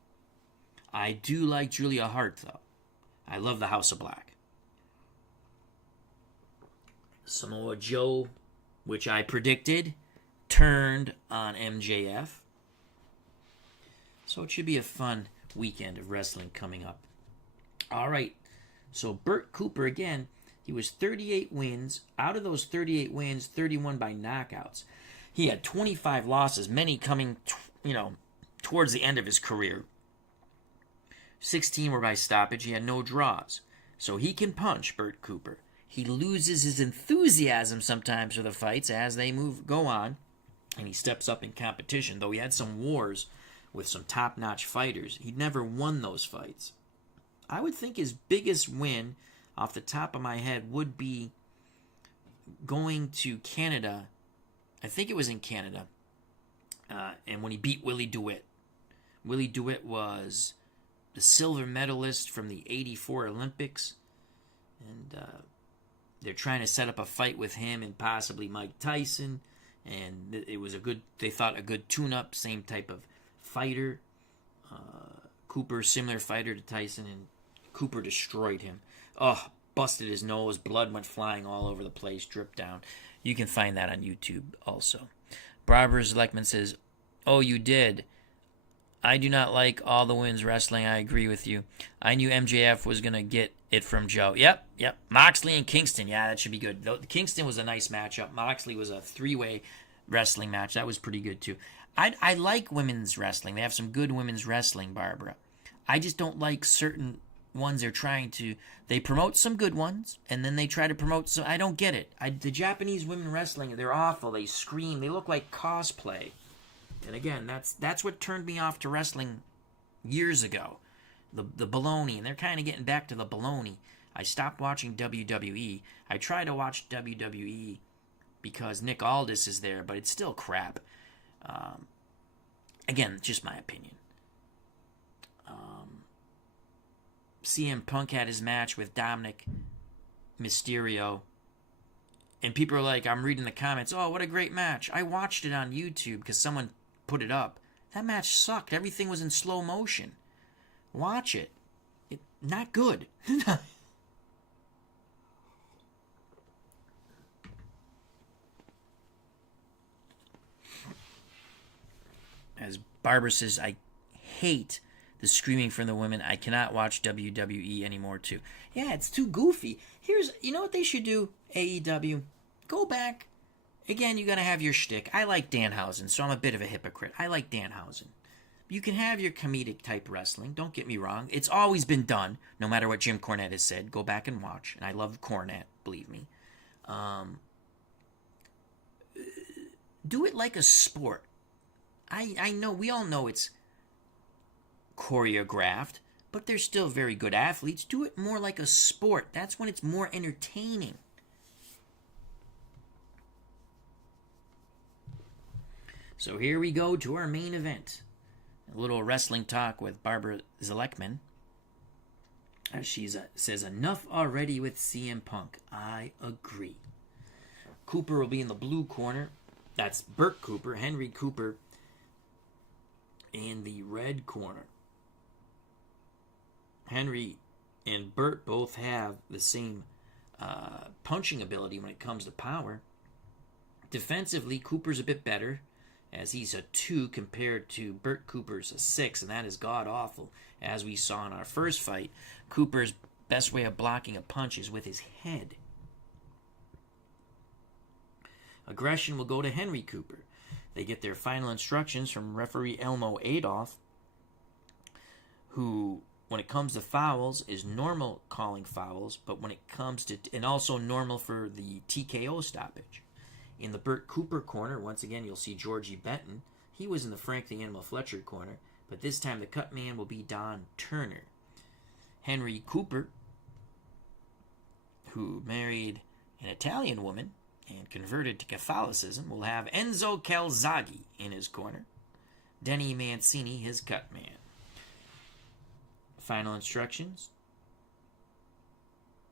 I do like Julia Hart, though. I love the House of Black. Samoa Joe, which I predicted, turned on MJF. So it should be a fun weekend of wrestling coming up. All right, so Bert Cooper again, he was 38 wins. Out of those 38 wins, 31 by knockouts. He had 25 losses, many coming, towards the end of his career. 16 were by stoppage. He had no draws. So he can punch, Bert Cooper. He loses his enthusiasm sometimes for the fights as they go on, and he steps up in competition. Though he had some wars with some top-notch fighters, he never won those fights. I would think his biggest win, off the top of my head, would be going to Canada. I think it was in Canada. And when he beat Willie DeWitt. Willie DeWitt was the silver medalist from the 84 Olympics. And they're trying to set up a fight with him and possibly Mike Tyson. And it was they thought a good tune-up, same type of fighter. Cooper, similar fighter to Tyson, and Cooper destroyed him. Oh, busted his nose, blood went flying all over the place, dripped down. You can find that on YouTube also. Barbara Zleckman says, "Oh, you did. I do not like all the women's wrestling. I agree with you. I knew MJF was going to get it from Joe." Yep. Moxley and Kingston. Yeah, that should be good. Kingston was a nice matchup. Moxley was a three-way wrestling match. That was pretty good, too. I like women's wrestling. They have some good women's wrestling, Barbara. I just don't like certain ones they promote some good ones, and then they try to promote some. I don't get it. The Japanese women wrestling, they're awful. They scream. They look like cosplay. And again, that's what turned me off to wrestling years ago. The baloney, and they're kind of getting back to the baloney. I stopped watching WWE. I try to watch WWE because Nick Aldis is there, but it's still crap. Again, just my opinion. CM Punk had his match with Dominic Mysterio. And people are like, I'm reading the comments, "Oh, what a great match." I watched it on YouTube because someone put it up. That match sucked. Everything was in slow motion. Watch it. Not good. As Barbara says, I hate the screaming from the women. I cannot watch WWE anymore, too. Yeah, it's too goofy. You know what they should do, AEW? Go back. Again, you got to have your shtick. I like Danhausen, so I'm a bit of a hypocrite. I like Danhausen. You can have your comedic type wrestling. Don't get me wrong. It's always been done, no matter what Jim Cornette has said. Go back and watch. And I love Cornette, believe me. Do it like a sport. I know, we all know it's choreographed, but they're still very good athletes. Do it more like a sport. That's when it's more entertaining. So here we go to our main event. A little wrestling talk with Barbara Zleckman. She says, "Enough already with CM Punk." I agree. Cooper will be in the blue corner. That's Bert Cooper, Henry Cooper, in the red corner. Henry and Bert both have the same punching ability when it comes to power. Defensively, Cooper's a bit better, as he's a 2 compared to Bert Cooper's a 6, and that is god-awful. As we saw in our first fight, Cooper's best way of blocking a punch is with his head. Aggression will go to Henry Cooper. They get their final instructions from referee Elmo Adolph, who, when it comes to fouls, is normal calling fouls, but when it comes to, and also normal for the TKO stoppage. In the Bert Cooper corner, once again, you'll see Georgie Benton. He was in the Frank the Animal Fletcher corner, but this time the cut man will be Don Turner. Henry Cooper, who married an Italian woman and converted to Catholicism, will have Enzo Calzaghe in his corner. Denny Mancini, his cut man. Final instructions.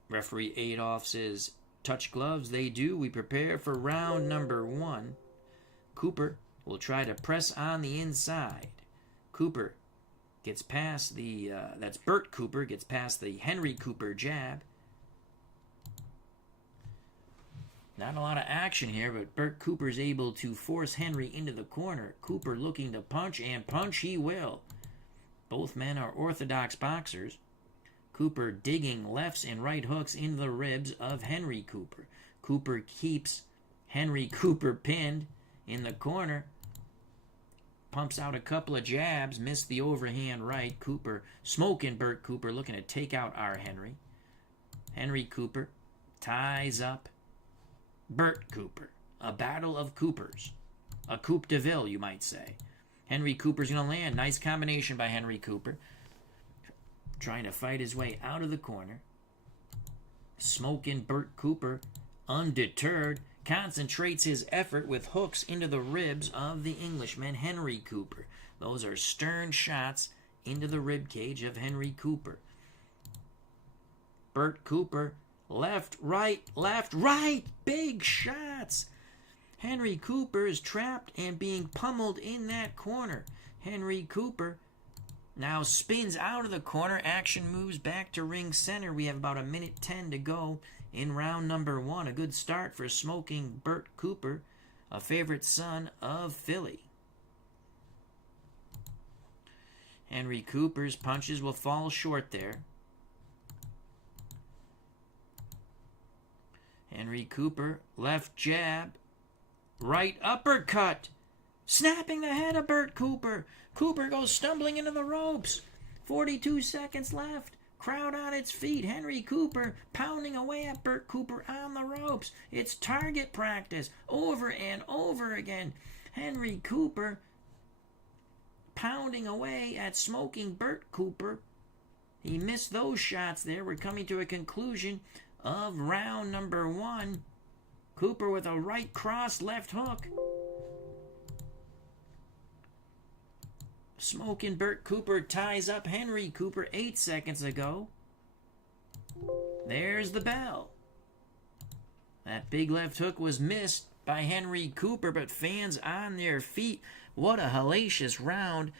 Referee Adolph says, touch gloves. They do. We prepare for round number 1. Cooper will try to press on the inside. Cooper gets past the, that's Bert Cooper, gets past the Henry Cooper jab. Not a lot of action here, but Bert Cooper's able to force Henry into the corner. Cooper looking to punch, and punch he will. Both men are orthodox boxers. Cooper digging lefts and right hooks into the ribs of Henry Cooper. Cooper keeps Henry Cooper pinned in the corner. Pumps out a couple of jabs, missed the overhand right. Cooper smoking Bert Cooper, looking to take out our Henry. Henry Cooper ties up Bert Cooper. A battle of Coopers. A Coupe de Ville, you might say. Henry Cooper's going to land. Nice combination by Henry Cooper. Trying to fight his way out of the corner. Smoking Bert Cooper, undeterred, concentrates his effort with hooks into the ribs of the Englishman, Henry Cooper. Those are stern shots into the rib cage of Henry Cooper. Bert Cooper, left, right, big shots. Henry Cooper is trapped and being pummeled in that corner. Henry Cooper now spins out of the corner. Action moves back to ring center. We have about 1:10 to go in round number 1. A good start for smoking Bert Cooper, a favorite son of Philly. Henry Cooper's punches will fall short there. Henry Cooper, left jab, right uppercut, snapping the head of Bert Cooper. Cooper goes stumbling into the ropes. 42 seconds left. Crowd on its feet. Henry Cooper pounding away at Bert Cooper on the ropes. It's target practice over and over again. Henry Cooper pounding away at smoking Bert Cooper. He missed those shots there. We're coming to a conclusion of round number 1. Cooper with a right cross left hook. Smoking Bert Cooper ties up Henry Cooper 8 seconds ago. There's the bell. That big left hook was missed by Henry Cooper, but fans on their feet. What a hellacious round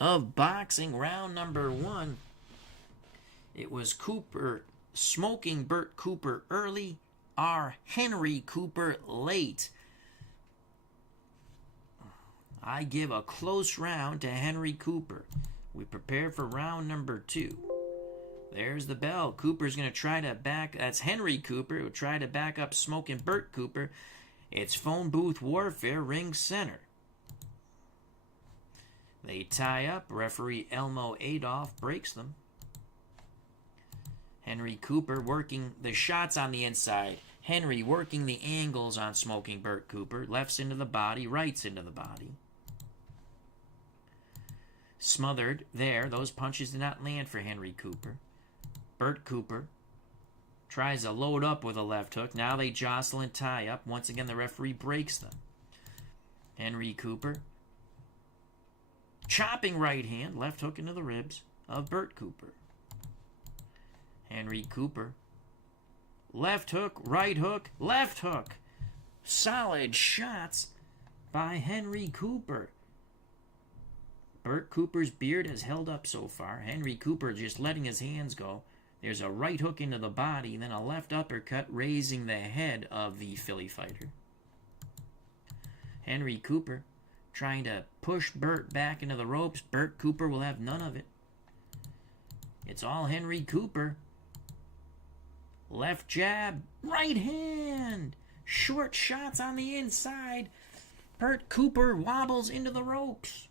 of boxing. Round number 1. It was Cooper smoking Bert Cooper early, our Henry Cooper late. I give a close round to Henry Cooper. We prepare for round number 2. There's the bell. Cooper's going to try to back... That's Henry Cooper who tried to back up smoking Bert Cooper. It's phone booth warfare, ring center. They tie up. Referee Elmo Adolph breaks them. Henry Cooper working the shots on the inside. Henry working the angles on smoking Bert Cooper. Lefts into the body, rights into the body. Smothered there. Those punches did not land for Henry Cooper. Bert Cooper tries to load up with a left hook. Now they jostle and tie up. Once again, the referee breaks them. Henry Cooper chopping right hand. Left hook into the ribs of Bert Cooper. Henry Cooper. Left hook, right hook, left hook. Solid shots by Henry Cooper. Bert Cooper's beard has held up so far. Henry Cooper just letting his hands go. There's a right hook into the body, then a left uppercut raising the head of the Philly fighter. Henry Cooper trying to push Bert back into the ropes. Bert Cooper will have none of it. It's all Henry Cooper. Left jab, right hand. Short shots on the inside. Bert Cooper wobbles into the ropes.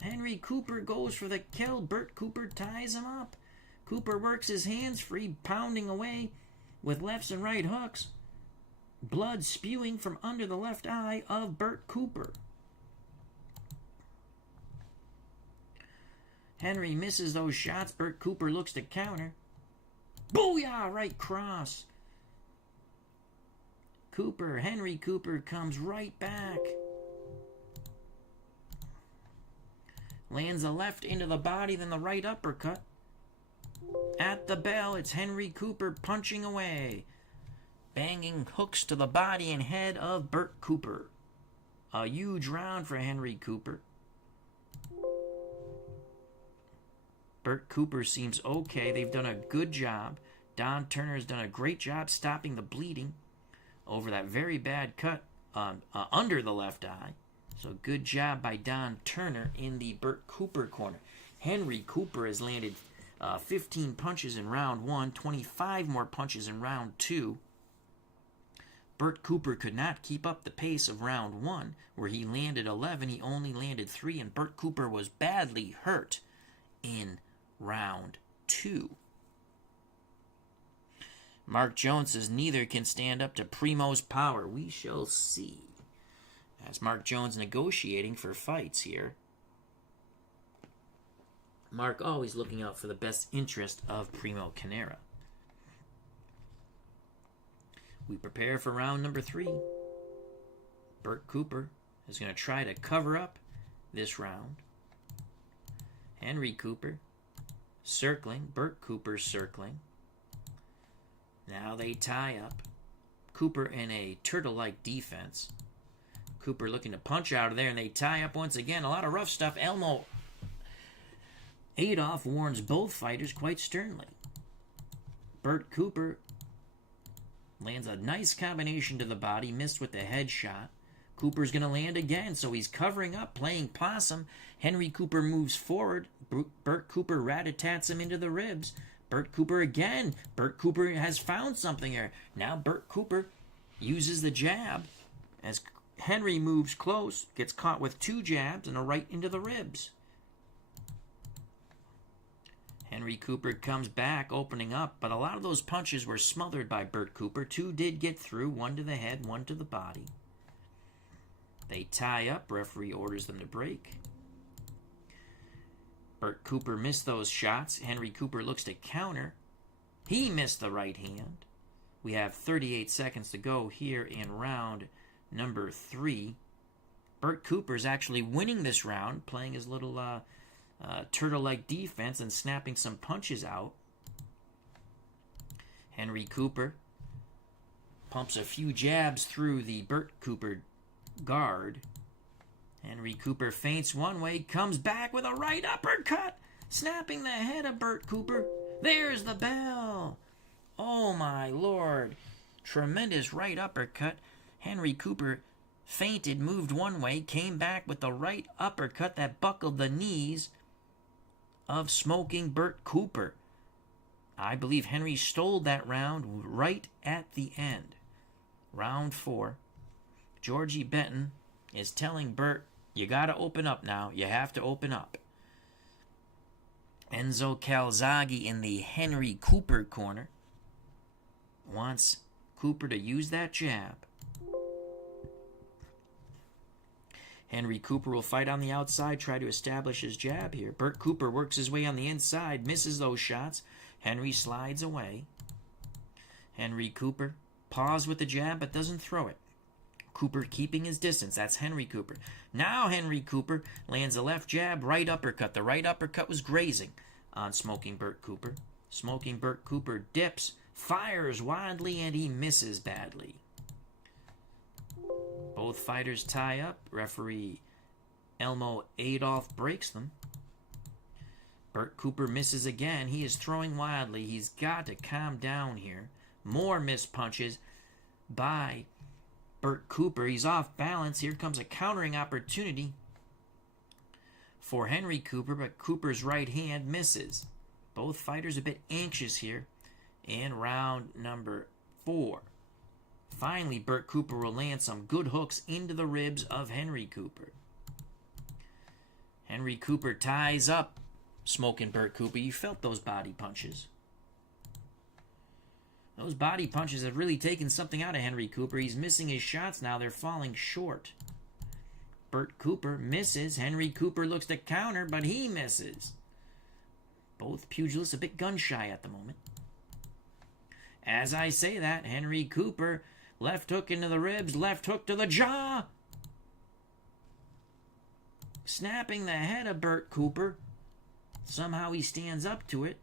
Henry Cooper goes for the kill. Bert Cooper ties him up. Cooper works his hands free, pounding away with lefts and right hooks. Blood spewing from under the left eye of Bert Cooper. Henry misses those shots. Bert Cooper looks to counter. Booyah! Right cross. Henry Cooper comes right back. Lands a left into the body, then the right uppercut. At the bell, it's Henry Cooper punching away. Banging hooks to the body and head of Bert Cooper. A huge round for Henry Cooper. Bert Cooper seems okay. They've done a good job. Don Turner has done a great job stopping the bleeding over that very bad cut under the left eye. So good job by Don Turner in the Bert Cooper corner. Henry Cooper has landed 15 punches in round 1, 25 more punches in round 2. Bert Cooper could not keep up the pace of round 1, where he landed 11. He only landed 3, and Bert Cooper was badly hurt in round 2. Mark Jones says neither can stand up to Primo's power. We shall see. That's Mark Jones negotiating for fights here. Mark always looking out for the best interest of Primo Carnera. We prepare for round number 3. Bert Cooper is going to try to cover up this round. Henry Cooper circling. Bert Cooper circling. Now they tie up. Cooper in a turtle-like defense. Cooper looking to punch out of there, and they tie up once again. A lot of rough stuff. Elmo Adolf warns both fighters quite sternly. Bert Cooper lands a nice combination to the body, missed with the headshot. Cooper's going to land again, so he's covering up, playing possum. Henry Cooper moves forward. Bert Cooper rat-a-tats him into the ribs. Bert Cooper again. Bert Cooper has found something here. Now Bert Cooper uses the jab as Henry moves close, gets caught with 2 jabs and a right into the ribs. Henry Cooper comes back, opening up, but a lot of those punches were smothered by Bert Cooper. 2 did get through, 1 to the head, 1 to the body. They tie up. Referee orders them to break. Bert Cooper missed those shots. Henry Cooper looks to counter. He missed the right hand. We have 38 seconds to go here in round number 3. Bert Cooper's actually winning this round, playing his little turtle-like defense and snapping some punches out. Henry Cooper pumps a few jabs through the Bert Cooper guard. Henry Cooper feints one way, comes back with a right uppercut, snapping the head of Bert Cooper. There's the bell. Oh my lord. Tremendous right uppercut. Henry Cooper feinted, moved one way, came back with the right uppercut that buckled the knees of smoking Bert Cooper. I believe Henry stole that round right at the end. Round 4. Georgie Benton is telling Bert, you got to open up now. You have to open up. Enzo Calzaghe in the Henry Cooper corner wants Cooper to use that jab. Henry Cooper will fight on the outside, try to establish his jab here. Bert Cooper works his way on the inside, misses those shots. Henry slides away. Henry Cooper paws with the jab but doesn't throw it. Cooper keeping his distance. That's Henry Cooper. Now Henry Cooper lands a left jab, right uppercut. The right uppercut was grazing on Smoking Bert Cooper. Smoking Bert Cooper dips, fires wildly, and he misses badly. Both fighters tie up. Referee Elmo Adolf breaks them. Bert Cooper misses again. He is throwing wildly. He's got to calm down here. More missed punches by Bert Cooper. He's off balance. Here comes a countering opportunity for Henry Cooper, but Cooper's right hand misses. Both fighters a bit anxious here in round number 4. Finally, Bert Cooper will land some good hooks into the ribs of Henry Cooper. Henry Cooper ties up Smoking Bert Cooper. You felt those body punches. Those body punches have really taken something out of Henry Cooper. He's missing his shots now. They're falling short. Bert Cooper misses. Henry Cooper looks to counter, but he misses. Both pugilists a bit gun-shy at the moment. As I say that, Henry Cooper, left hook into the ribs, left hook to the jaw. Snapping the head of Bert Cooper. Somehow he stands up to it.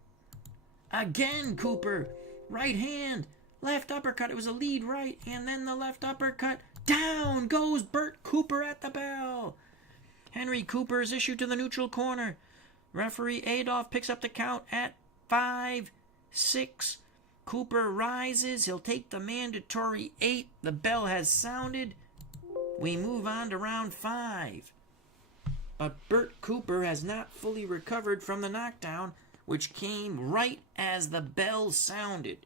Again, Cooper. Right hand. Left uppercut. It was a lead right. And then the left uppercut. Down goes Bert Cooper at the bell. Henry Cooper is issued to the neutral corner. Referee Adolph picks up the count at 5, 6. Cooper rises. He'll take the mandatory 8. The bell has sounded. We move on to round 5. But Bert Cooper has not fully recovered from the knockdown, which came right as the bell sounded.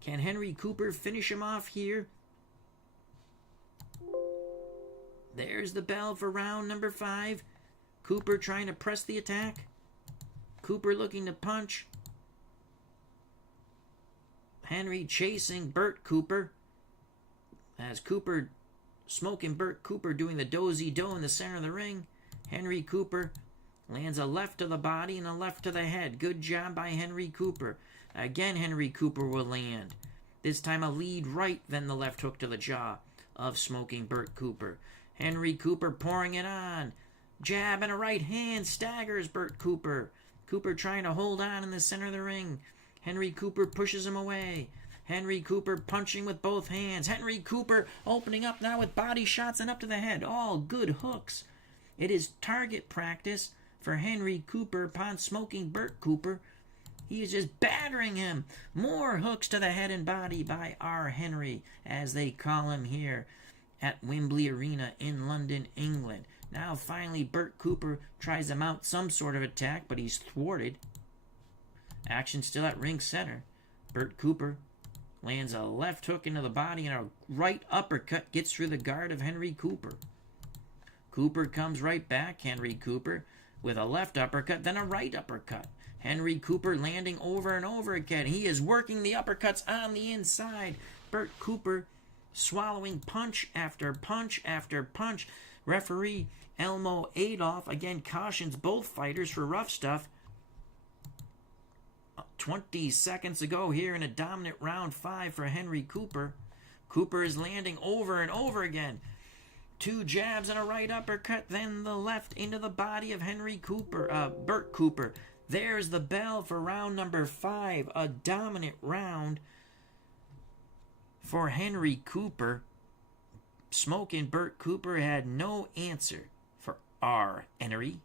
Can Henry Cooper finish him off here? There's the bell for round number 5. Cooper trying to press the attack. Cooper looking to punch. Henry chasing Bert Cooper. As Cooper smoking Bert Cooper doing the dozy-do in the center of the ring. Henry Cooper lands a left to the body and a left to the head. Good job by Henry Cooper. Again, Henry Cooper will land. This time a lead right, then the left hook to the jaw of smoking Bert Cooper. Henry Cooper pouring it on. Jab and a right hand staggers Bert Cooper. Cooper trying to hold on in the center of the ring. Henry Cooper pushes him away. Henry Cooper punching with both hands. Henry Cooper opening up now with body shots and up to the head. All good hooks. It is target practice for Henry Cooper upon smoking Bert Cooper. He is just battering him. More hooks to the head and body by our Henry, as they call him here at Wembley Arena in London, England. Now finally Bert Cooper tries to mount some sort of attack, but he's thwarted. Action still at ring center. Bert Cooper lands a left hook into the body and a right uppercut gets through the guard of Henry Cooper. Cooper comes right back. Henry Cooper with a left uppercut, then a right uppercut. Henry Cooper landing over and over again. He is working the uppercuts on the inside. Bert Cooper swallowing punch after punch after punch. Referee Elmo Adolph again cautions both fighters for rough stuff. 20 seconds ago here in a dominant round 5 for Henry Cooper. Cooper is landing over and over again. 2 jabs and a right uppercut, then the left into the body of Bert Cooper. There's the bell for round number 5. A dominant round for Henry Cooper. Smoking Bert Cooper had no answer for our Henry.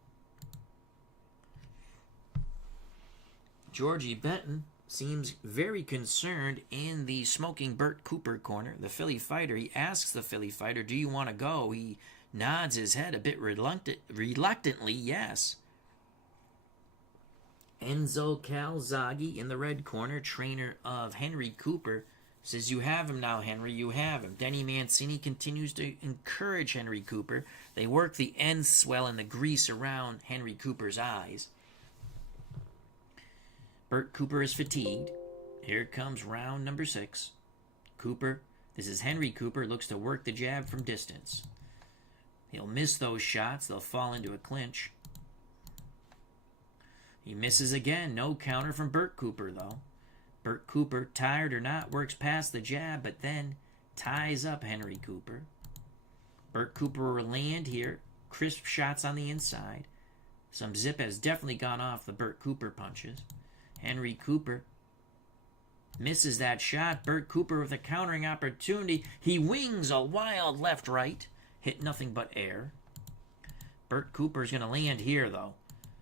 Georgie Benton seems very concerned in the smoking Bert Cooper corner. The Philly fighter, he asks the Philly fighter, do you want to go? He nods his head a bit reluctantly, yes. Enzo Calzaghe in the red corner, trainer of Henry Cooper, says, you have him now, Henry, you have him. Denny Mancini continues to encourage Henry Cooper. They work the end swell and the grease around Henry Cooper's eyes. Bert Cooper is fatigued. Here comes round number 6. Cooper, this is Henry Cooper, looks to work the jab from distance. He'll miss those shots. They'll fall into a clinch. He misses again. No counter from Bert Cooper, though. Bert Cooper, tired or not, works past the jab, but then ties up Henry Cooper. Bert Cooper will land here. Crisp shots on the inside. Some zip has definitely gone off the Bert Cooper punches. Henry Cooper misses that shot. Bert Cooper with a countering opportunity. He wings a wild left-right. Hit nothing but air. Bert Cooper is going to land here, though.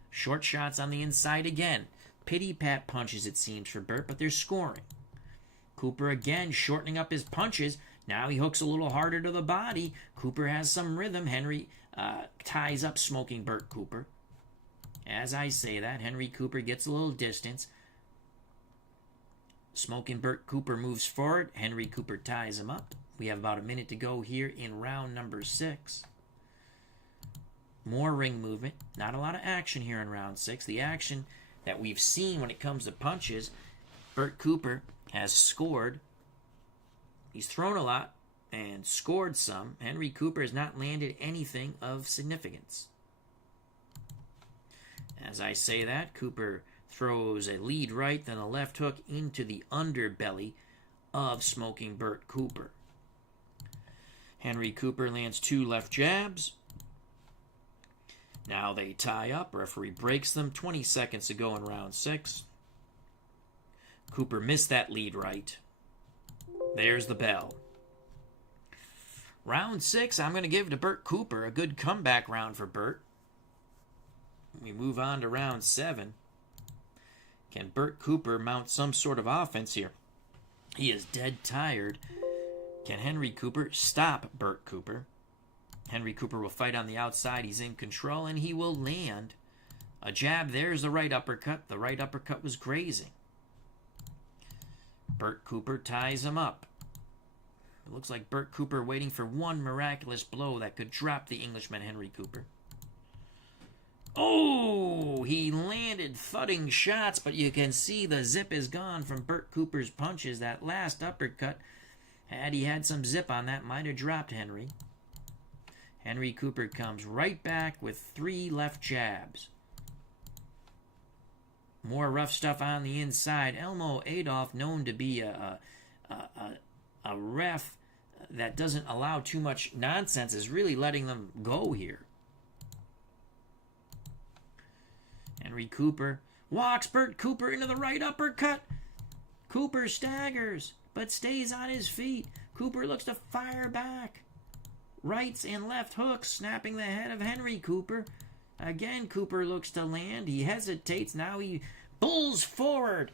Short shots on the inside again. Pity-pat punches, it seems, for Bert, but they're scoring. Cooper again shortening up his punches. Now he hooks a little harder to the body. Cooper has some rhythm. Henry ties up smoking Bert Cooper. As I say that, Henry Cooper gets a little distance. Smoking Bert Cooper moves forward. Henry Cooper ties him up. We have about a minute to go here in round number 6. More ring movement. Not a lot of action here in round 6. The action that we've seen when it comes to punches, Bert Cooper has scored. He's thrown a lot and scored some. Henry Cooper has not landed anything of significance. As I say that, Cooper throws a lead right, then a left hook into the underbelly of Smoking Bert Cooper. Henry Cooper lands 2 left jabs. Now they tie up. Referee breaks them. 20 seconds to go in round 6. Cooper missed that lead right. There's the bell. Round 6, I'm going to give to Bert Cooper. A good comeback round for Bert. We move on to round 7. Can Bert Cooper mount some sort of offense here? He is dead tired. Can Henry Cooper stop Bert Cooper? Henry Cooper will fight on the outside. He's in control, and he will land a jab. There's the right uppercut. The right uppercut was grazing. Bert Cooper ties him up. It looks like Bert Cooper waiting for one miraculous blow that could drop the Englishman Henry Cooper. Oh, he landed thudding shots, but you can see the zip is gone from Bert Cooper's punches. That last uppercut, had he had some zip on that, might have dropped Henry. Henry Cooper comes right back with 3 left jabs. More rough stuff on the inside. Elmo Adolf, known to be a ref that doesn't allow too much nonsense, is really letting them go here. Henry Cooper walks Bert Cooper into the right uppercut. Cooper staggers, but stays on his feet. Cooper looks to fire back. Rights and left hooks, snapping the head of Henry Cooper. Again, Cooper looks to land. He hesitates. Now he bulls forward,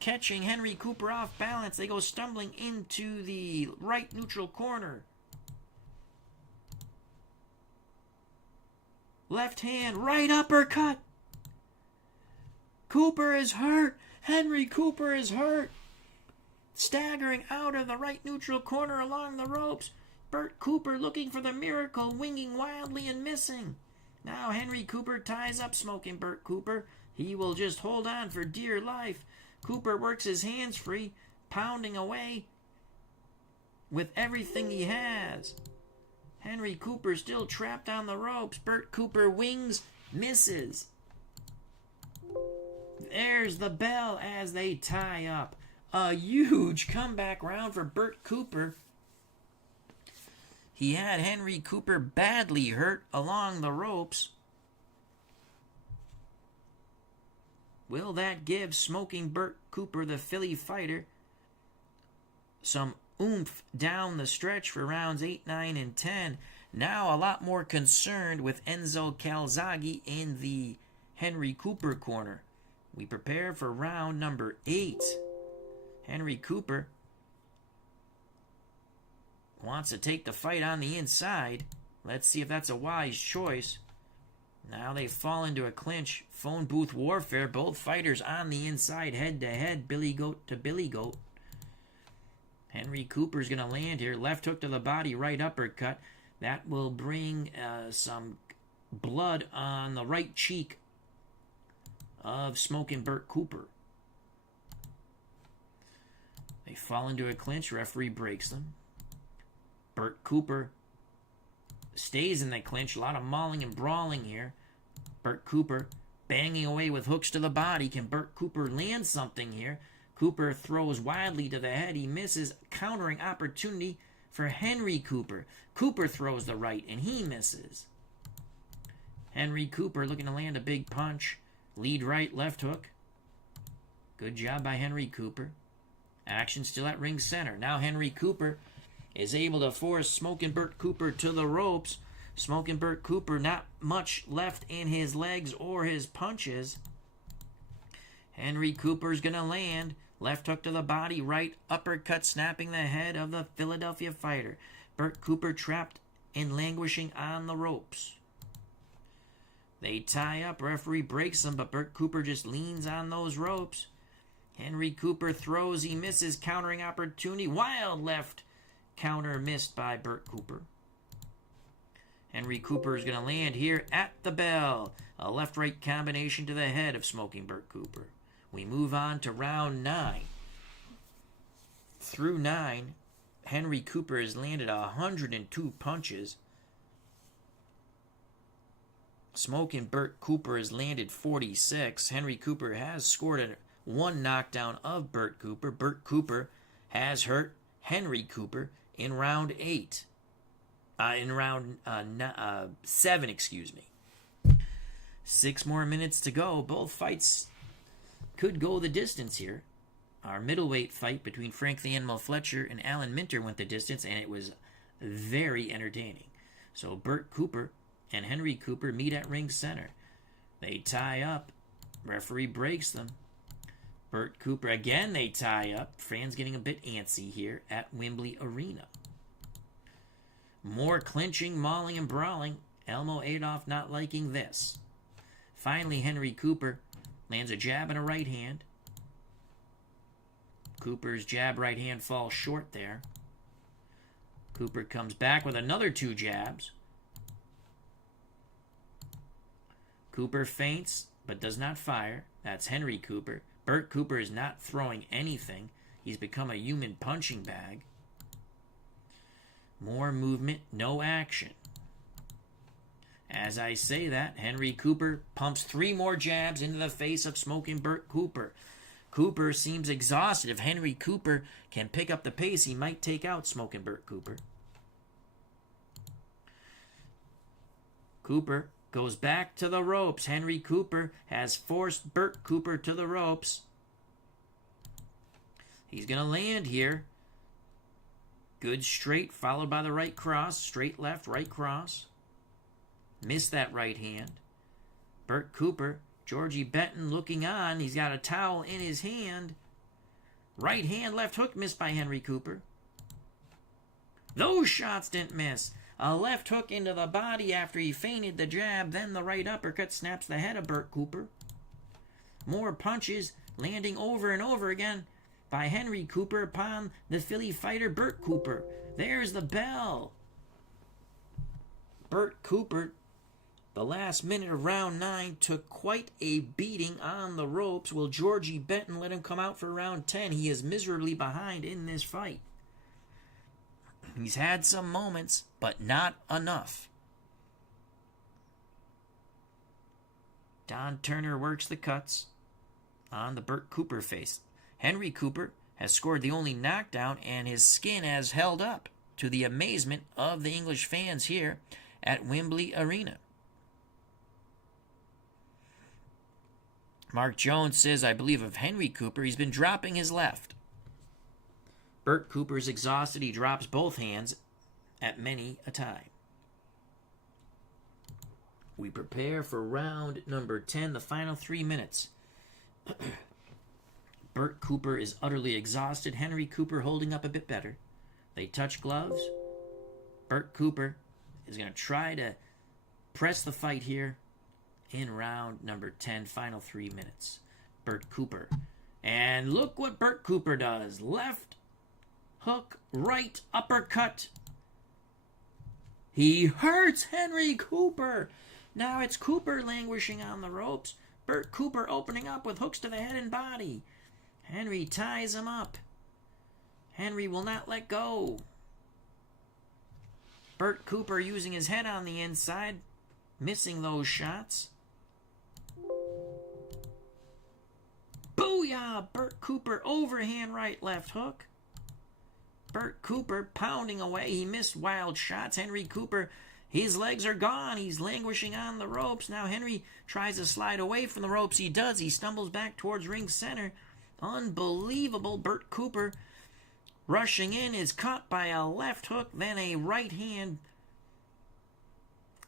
catching Henry Cooper off balance. They go stumbling into the right neutral corner. Left hand, right uppercut. Cooper is hurt. Henry Cooper is hurt. Staggering out of the right neutral corner along the ropes. Bert Cooper looking for the miracle, winging wildly and missing. Now Henry Cooper ties up Smoking Bert Cooper. He will just hold on for dear life. Cooper works his hands free, pounding away with everything he has. Henry Cooper still trapped on the ropes. Bert Cooper wings, misses. There's the bell as they tie up. A huge comeback round for Bert Cooper. He had Henry Cooper badly hurt along the ropes. Will that give Smoking Bert Cooper, the Philly fighter, some oomph down the stretch for rounds 8, 9, and 10? Now a lot more concerned with Enzo Calzaghe in the Henry Cooper corner. We prepare for round number 8. Henry Cooper wants to take the fight on the inside. Let's see if that's a wise choice. Now they fall into a clinch. Phone booth warfare. Both fighters on the inside, head to head. Billy Goat to Billy Goat. Henry Cooper's going to land here. Left hook to the body, right uppercut. That will bring some blood on the right cheek of Smoking Bert Cooper. They fall into a clinch. Referee breaks them. Bert Cooper stays in the clinch. A lot of mauling and brawling here. Bert Cooper banging away with hooks to the body. Can Bert Cooper land something here? Cooper throws wildly to the head. He misses. Countering opportunity for Henry Cooper. Cooper throws the right and he misses. Henry Cooper looking to land a big punch. Lead right, left hook. Good job by Henry Cooper. Action still at ring center. Now Henry Cooper is able to force Smoking Bert Cooper to the ropes. Smoking Bert Cooper, not much left in his legs or his punches. Henry Cooper's going to land. Left hook to the body, right uppercut, snapping the head of the Philadelphia fighter. Bert Cooper trapped and languishing on the ropes. They tie up. Referee breaks him, but Bert Cooper just leans on those ropes. Henry Cooper throws. He misses. Countering opportunity. Wild left counter missed by Bert Cooper. Henry Cooper is going to land here at the bell. A left-right combination to the head of Smoking Bert Cooper. We move on to round 9. Through 9, Henry Cooper has landed 102 punches. Smoking Bert Cooper has landed 46. Henry Cooper has scored one knockdown of Bert Cooper. Bert Cooper has hurt Henry Cooper in round 8. In round 7, excuse me. 6 more minutes to go. Both fights could go the distance here. Our middleweight fight between Frank the Animal Fletcher and Alan Minter went the distance, and it was very entertaining. So Bert Cooper and Henry Cooper meet at ring center. They tie up. Referee breaks them. Bert Cooper, again they tie up. Fans getting a bit antsy here at Wembley Arena. More clinching, mauling, and brawling. Elmo Adolf not liking this. Finally, Henry Cooper lands a jab and a right hand. Cooper's jab right hand falls short there. Cooper comes back with another 2 jabs. Cooper feints, but does not fire. That's Henry Cooper. Bert Cooper is not throwing anything. He's become a human punching bag. More movement, no action. As I say that, Henry Cooper pumps 3 more jabs into the face of smoking Bert Cooper. Cooper seems exhausted. If Henry Cooper can pick up the pace, he might take out smoking Bert Cooper. Cooper goes back to the ropes. Henry Cooper has forced Bert Cooper to the ropes. He's going to land here. Good straight, followed by the right cross. Straight left, right cross. Missed that right hand. Bert Cooper, Georgie Benton looking on. He's got a towel in his hand. Right hand, left hook missed by Henry Cooper. Those shots didn't miss. A left hook into the body after he feinted the jab. Then the right uppercut snaps the head of Bert Cooper. More punches landing over and over again by Henry Cooper upon the Philly fighter Bert Cooper. There's the bell. Bert Cooper, the last minute of round 9, took quite a beating on the ropes. Will Georgie Benton let him come out for round 10? He is miserably behind in this fight. He's had some moments, but not enough. Don Turner works the cuts on the Bert Cooper face. Henry Cooper has scored the only knockdown, and his skin has held up to the amazement of the English fans here at Wembley Arena. Mark Jones says, I believe of Henry Cooper, he's been dropping his left. Bert Cooper's exhausted. He drops both hands at many a time. We prepare for round number 10, the final 3 minutes. Bert Cooper is utterly exhausted. Henry Cooper holding up a bit better. They touch gloves. Bert Cooper is going to try to press the fight here in round number 10, final 3 minutes. Bert Cooper. And look what Bert Cooper does. Left hook, right uppercut. He hurts Henry Cooper. Now it's Cooper languishing on the ropes. Bert Cooper opening up with hooks to the head and body. Henry ties him up. Henry will not let go. Bert Cooper using his head on the inside, missing those shots. Booyah! Bert Cooper overhand right left hook. Bert Cooper pounding away. He missed wild shots. Henry Cooper, his legs are gone. He's languishing on the ropes. Now Henry tries to slide away from the ropes. He does. He stumbles back towards ring center. Unbelievable. Bert Cooper rushing in is caught by a left hook, then a right hand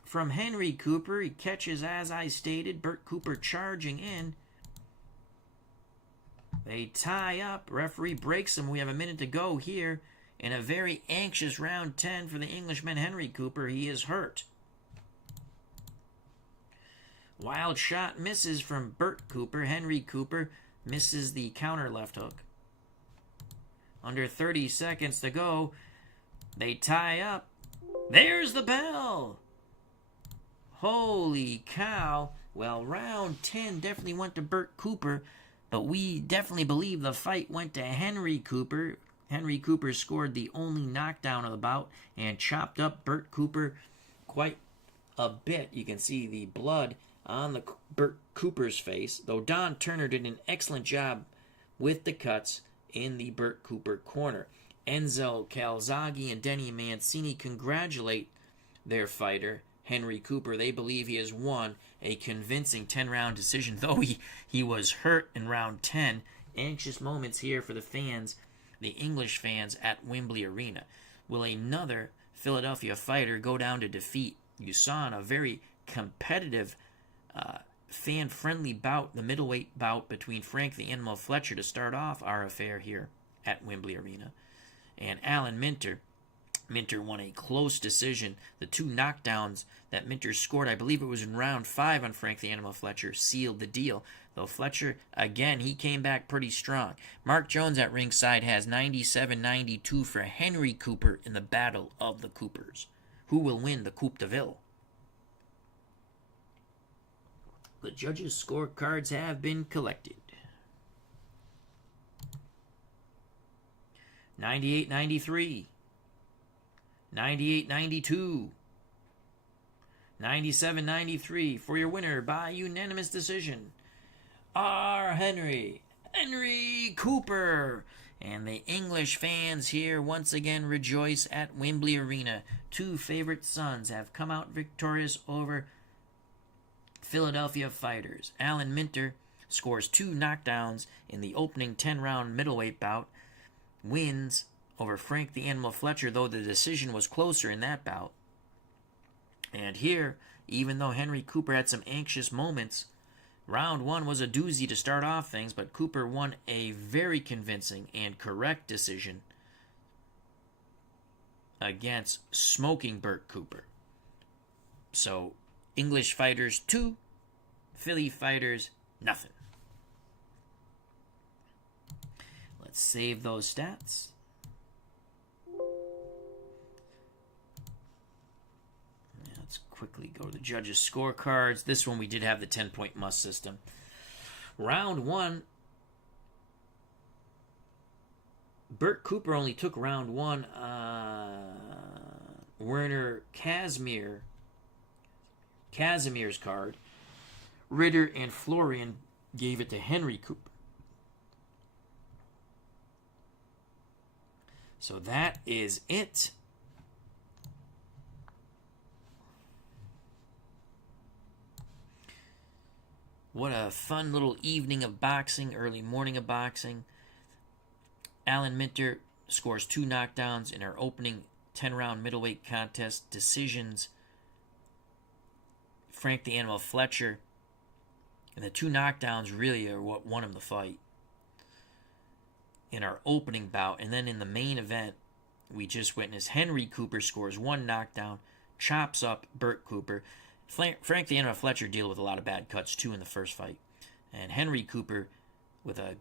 from Henry Cooper. He catches, as I stated, Bert Cooper charging in. They tie up. Referee breaks him. We have a minute to go here in a very anxious round 10 for the Englishman Henry Cooper. He is hurt. Wild shot misses from Bert Cooper. Henry Cooper misses the counter left hook. Under 30 seconds to go. They tie up. There's the bell. Holy cow. Well, round 10 definitely went to Bert Cooper, but we definitely believe the fight went to Henry Cooper. Henry Cooper scored the only knockdown of the bout and chopped up Bert Cooper quite a bit. You can see the blood on the Bert Cooper's face, though Don Turner did an excellent job with the cuts in the Bert Cooper corner. Enzo Calzaghe and Denny Mancini congratulate their fighter, Henry Cooper. They believe he has won a convincing 10-round decision, though he was hurt in round 10. Anxious moments here for the fans, the English fans at Wembley Arena. Will another Philadelphia fighter go down to defeat? You saw in a very competitive, fan-friendly bout, the middleweight bout between Frank the Animal Fletcher to start off our affair here at Wembley Arena, and Alan Minter. Minter won a close decision. The 2 knockdowns that Minter scored, I believe it was in round 5 on Frank the Animal Fletcher, sealed the deal. Though Fletcher, again, he came back pretty strong. Mark Jones at ringside has 97-92 for Henry Cooper in the Battle of the Coopers. Who will win the Coupe de Ville? The judges' scorecards have been collected. 98-93. 98-92. 97-93 for your winner by unanimous decision, R. Henry Cooper. And the English fans here once again rejoice at Wembley Arena. 2 favorite sons have come out victorious over Philadelphia fighters. Alan Minter scores 2 knockdowns in the opening 10-round middleweight bout, wins over Frank the Animal Fletcher, though the decision was closer in that bout. And here, even though Henry Cooper had some anxious moments, round 1 was a doozy to start off things, but Cooper won a very convincing and correct decision against smoking Bert Cooper. So, English fighters 2, Philly fighters nothing. Let's save those stats. Let's quickly go to the judges' scorecards. This one we did have the 10-point must system. Round 1, Bert Cooper only took round 1. Werner Casimir's card. Ritter and Florian gave it to Henry Cooper. So that is it. What a fun little evening of boxing, early morning of boxing. Alan Minter scores 2 knockdowns in our opening 10-round middleweight contest decisions. Frank the Animal Fletcher, and the 2 knockdowns really are what won him the fight in our opening bout. And then in the main event, we just witnessed Henry Cooper scores 1 knockdown, chops up Bert Cooper. Frank the Animal Fletcher dealt with a lot of bad cuts too in the first fight. And Henry Cooper with a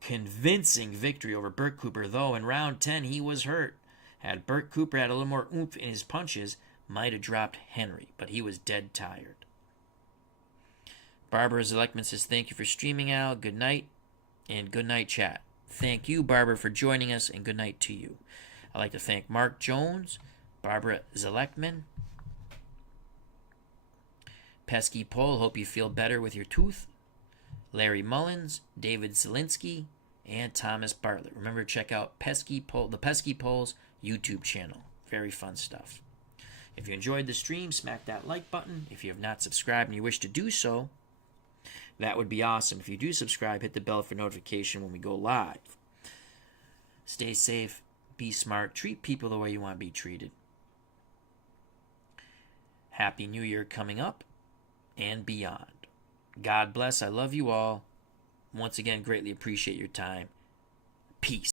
convincing victory over Bert Cooper, though in round 10 he was hurt. Had Bert Cooper had a little more oomph in his punches, might have dropped Henry, but he was dead tired. Barbara Zeleckman says, thank you for streaming, Al. Good night, and good night, chat. Thank you, Barbara, for joining us, and good night to you. I'd like to thank Mark Jones, Barbara Zeleckman, Pesky Pole, hope you feel better with your tooth, Larry Mullins, David Zielinski, and Thomas Bartlett. Remember to check out the Pesky Pole's YouTube channel. Very fun stuff. If you enjoyed the stream, smack that like button. If you have not subscribed and you wish to do so, that would be awesome. If you do subscribe, hit the bell for notification when we go live. Stay safe, be smart, treat people the way you want to be treated. Happy New Year coming up and beyond. God bless. I love you all. Once again, greatly appreciate your time. Peace.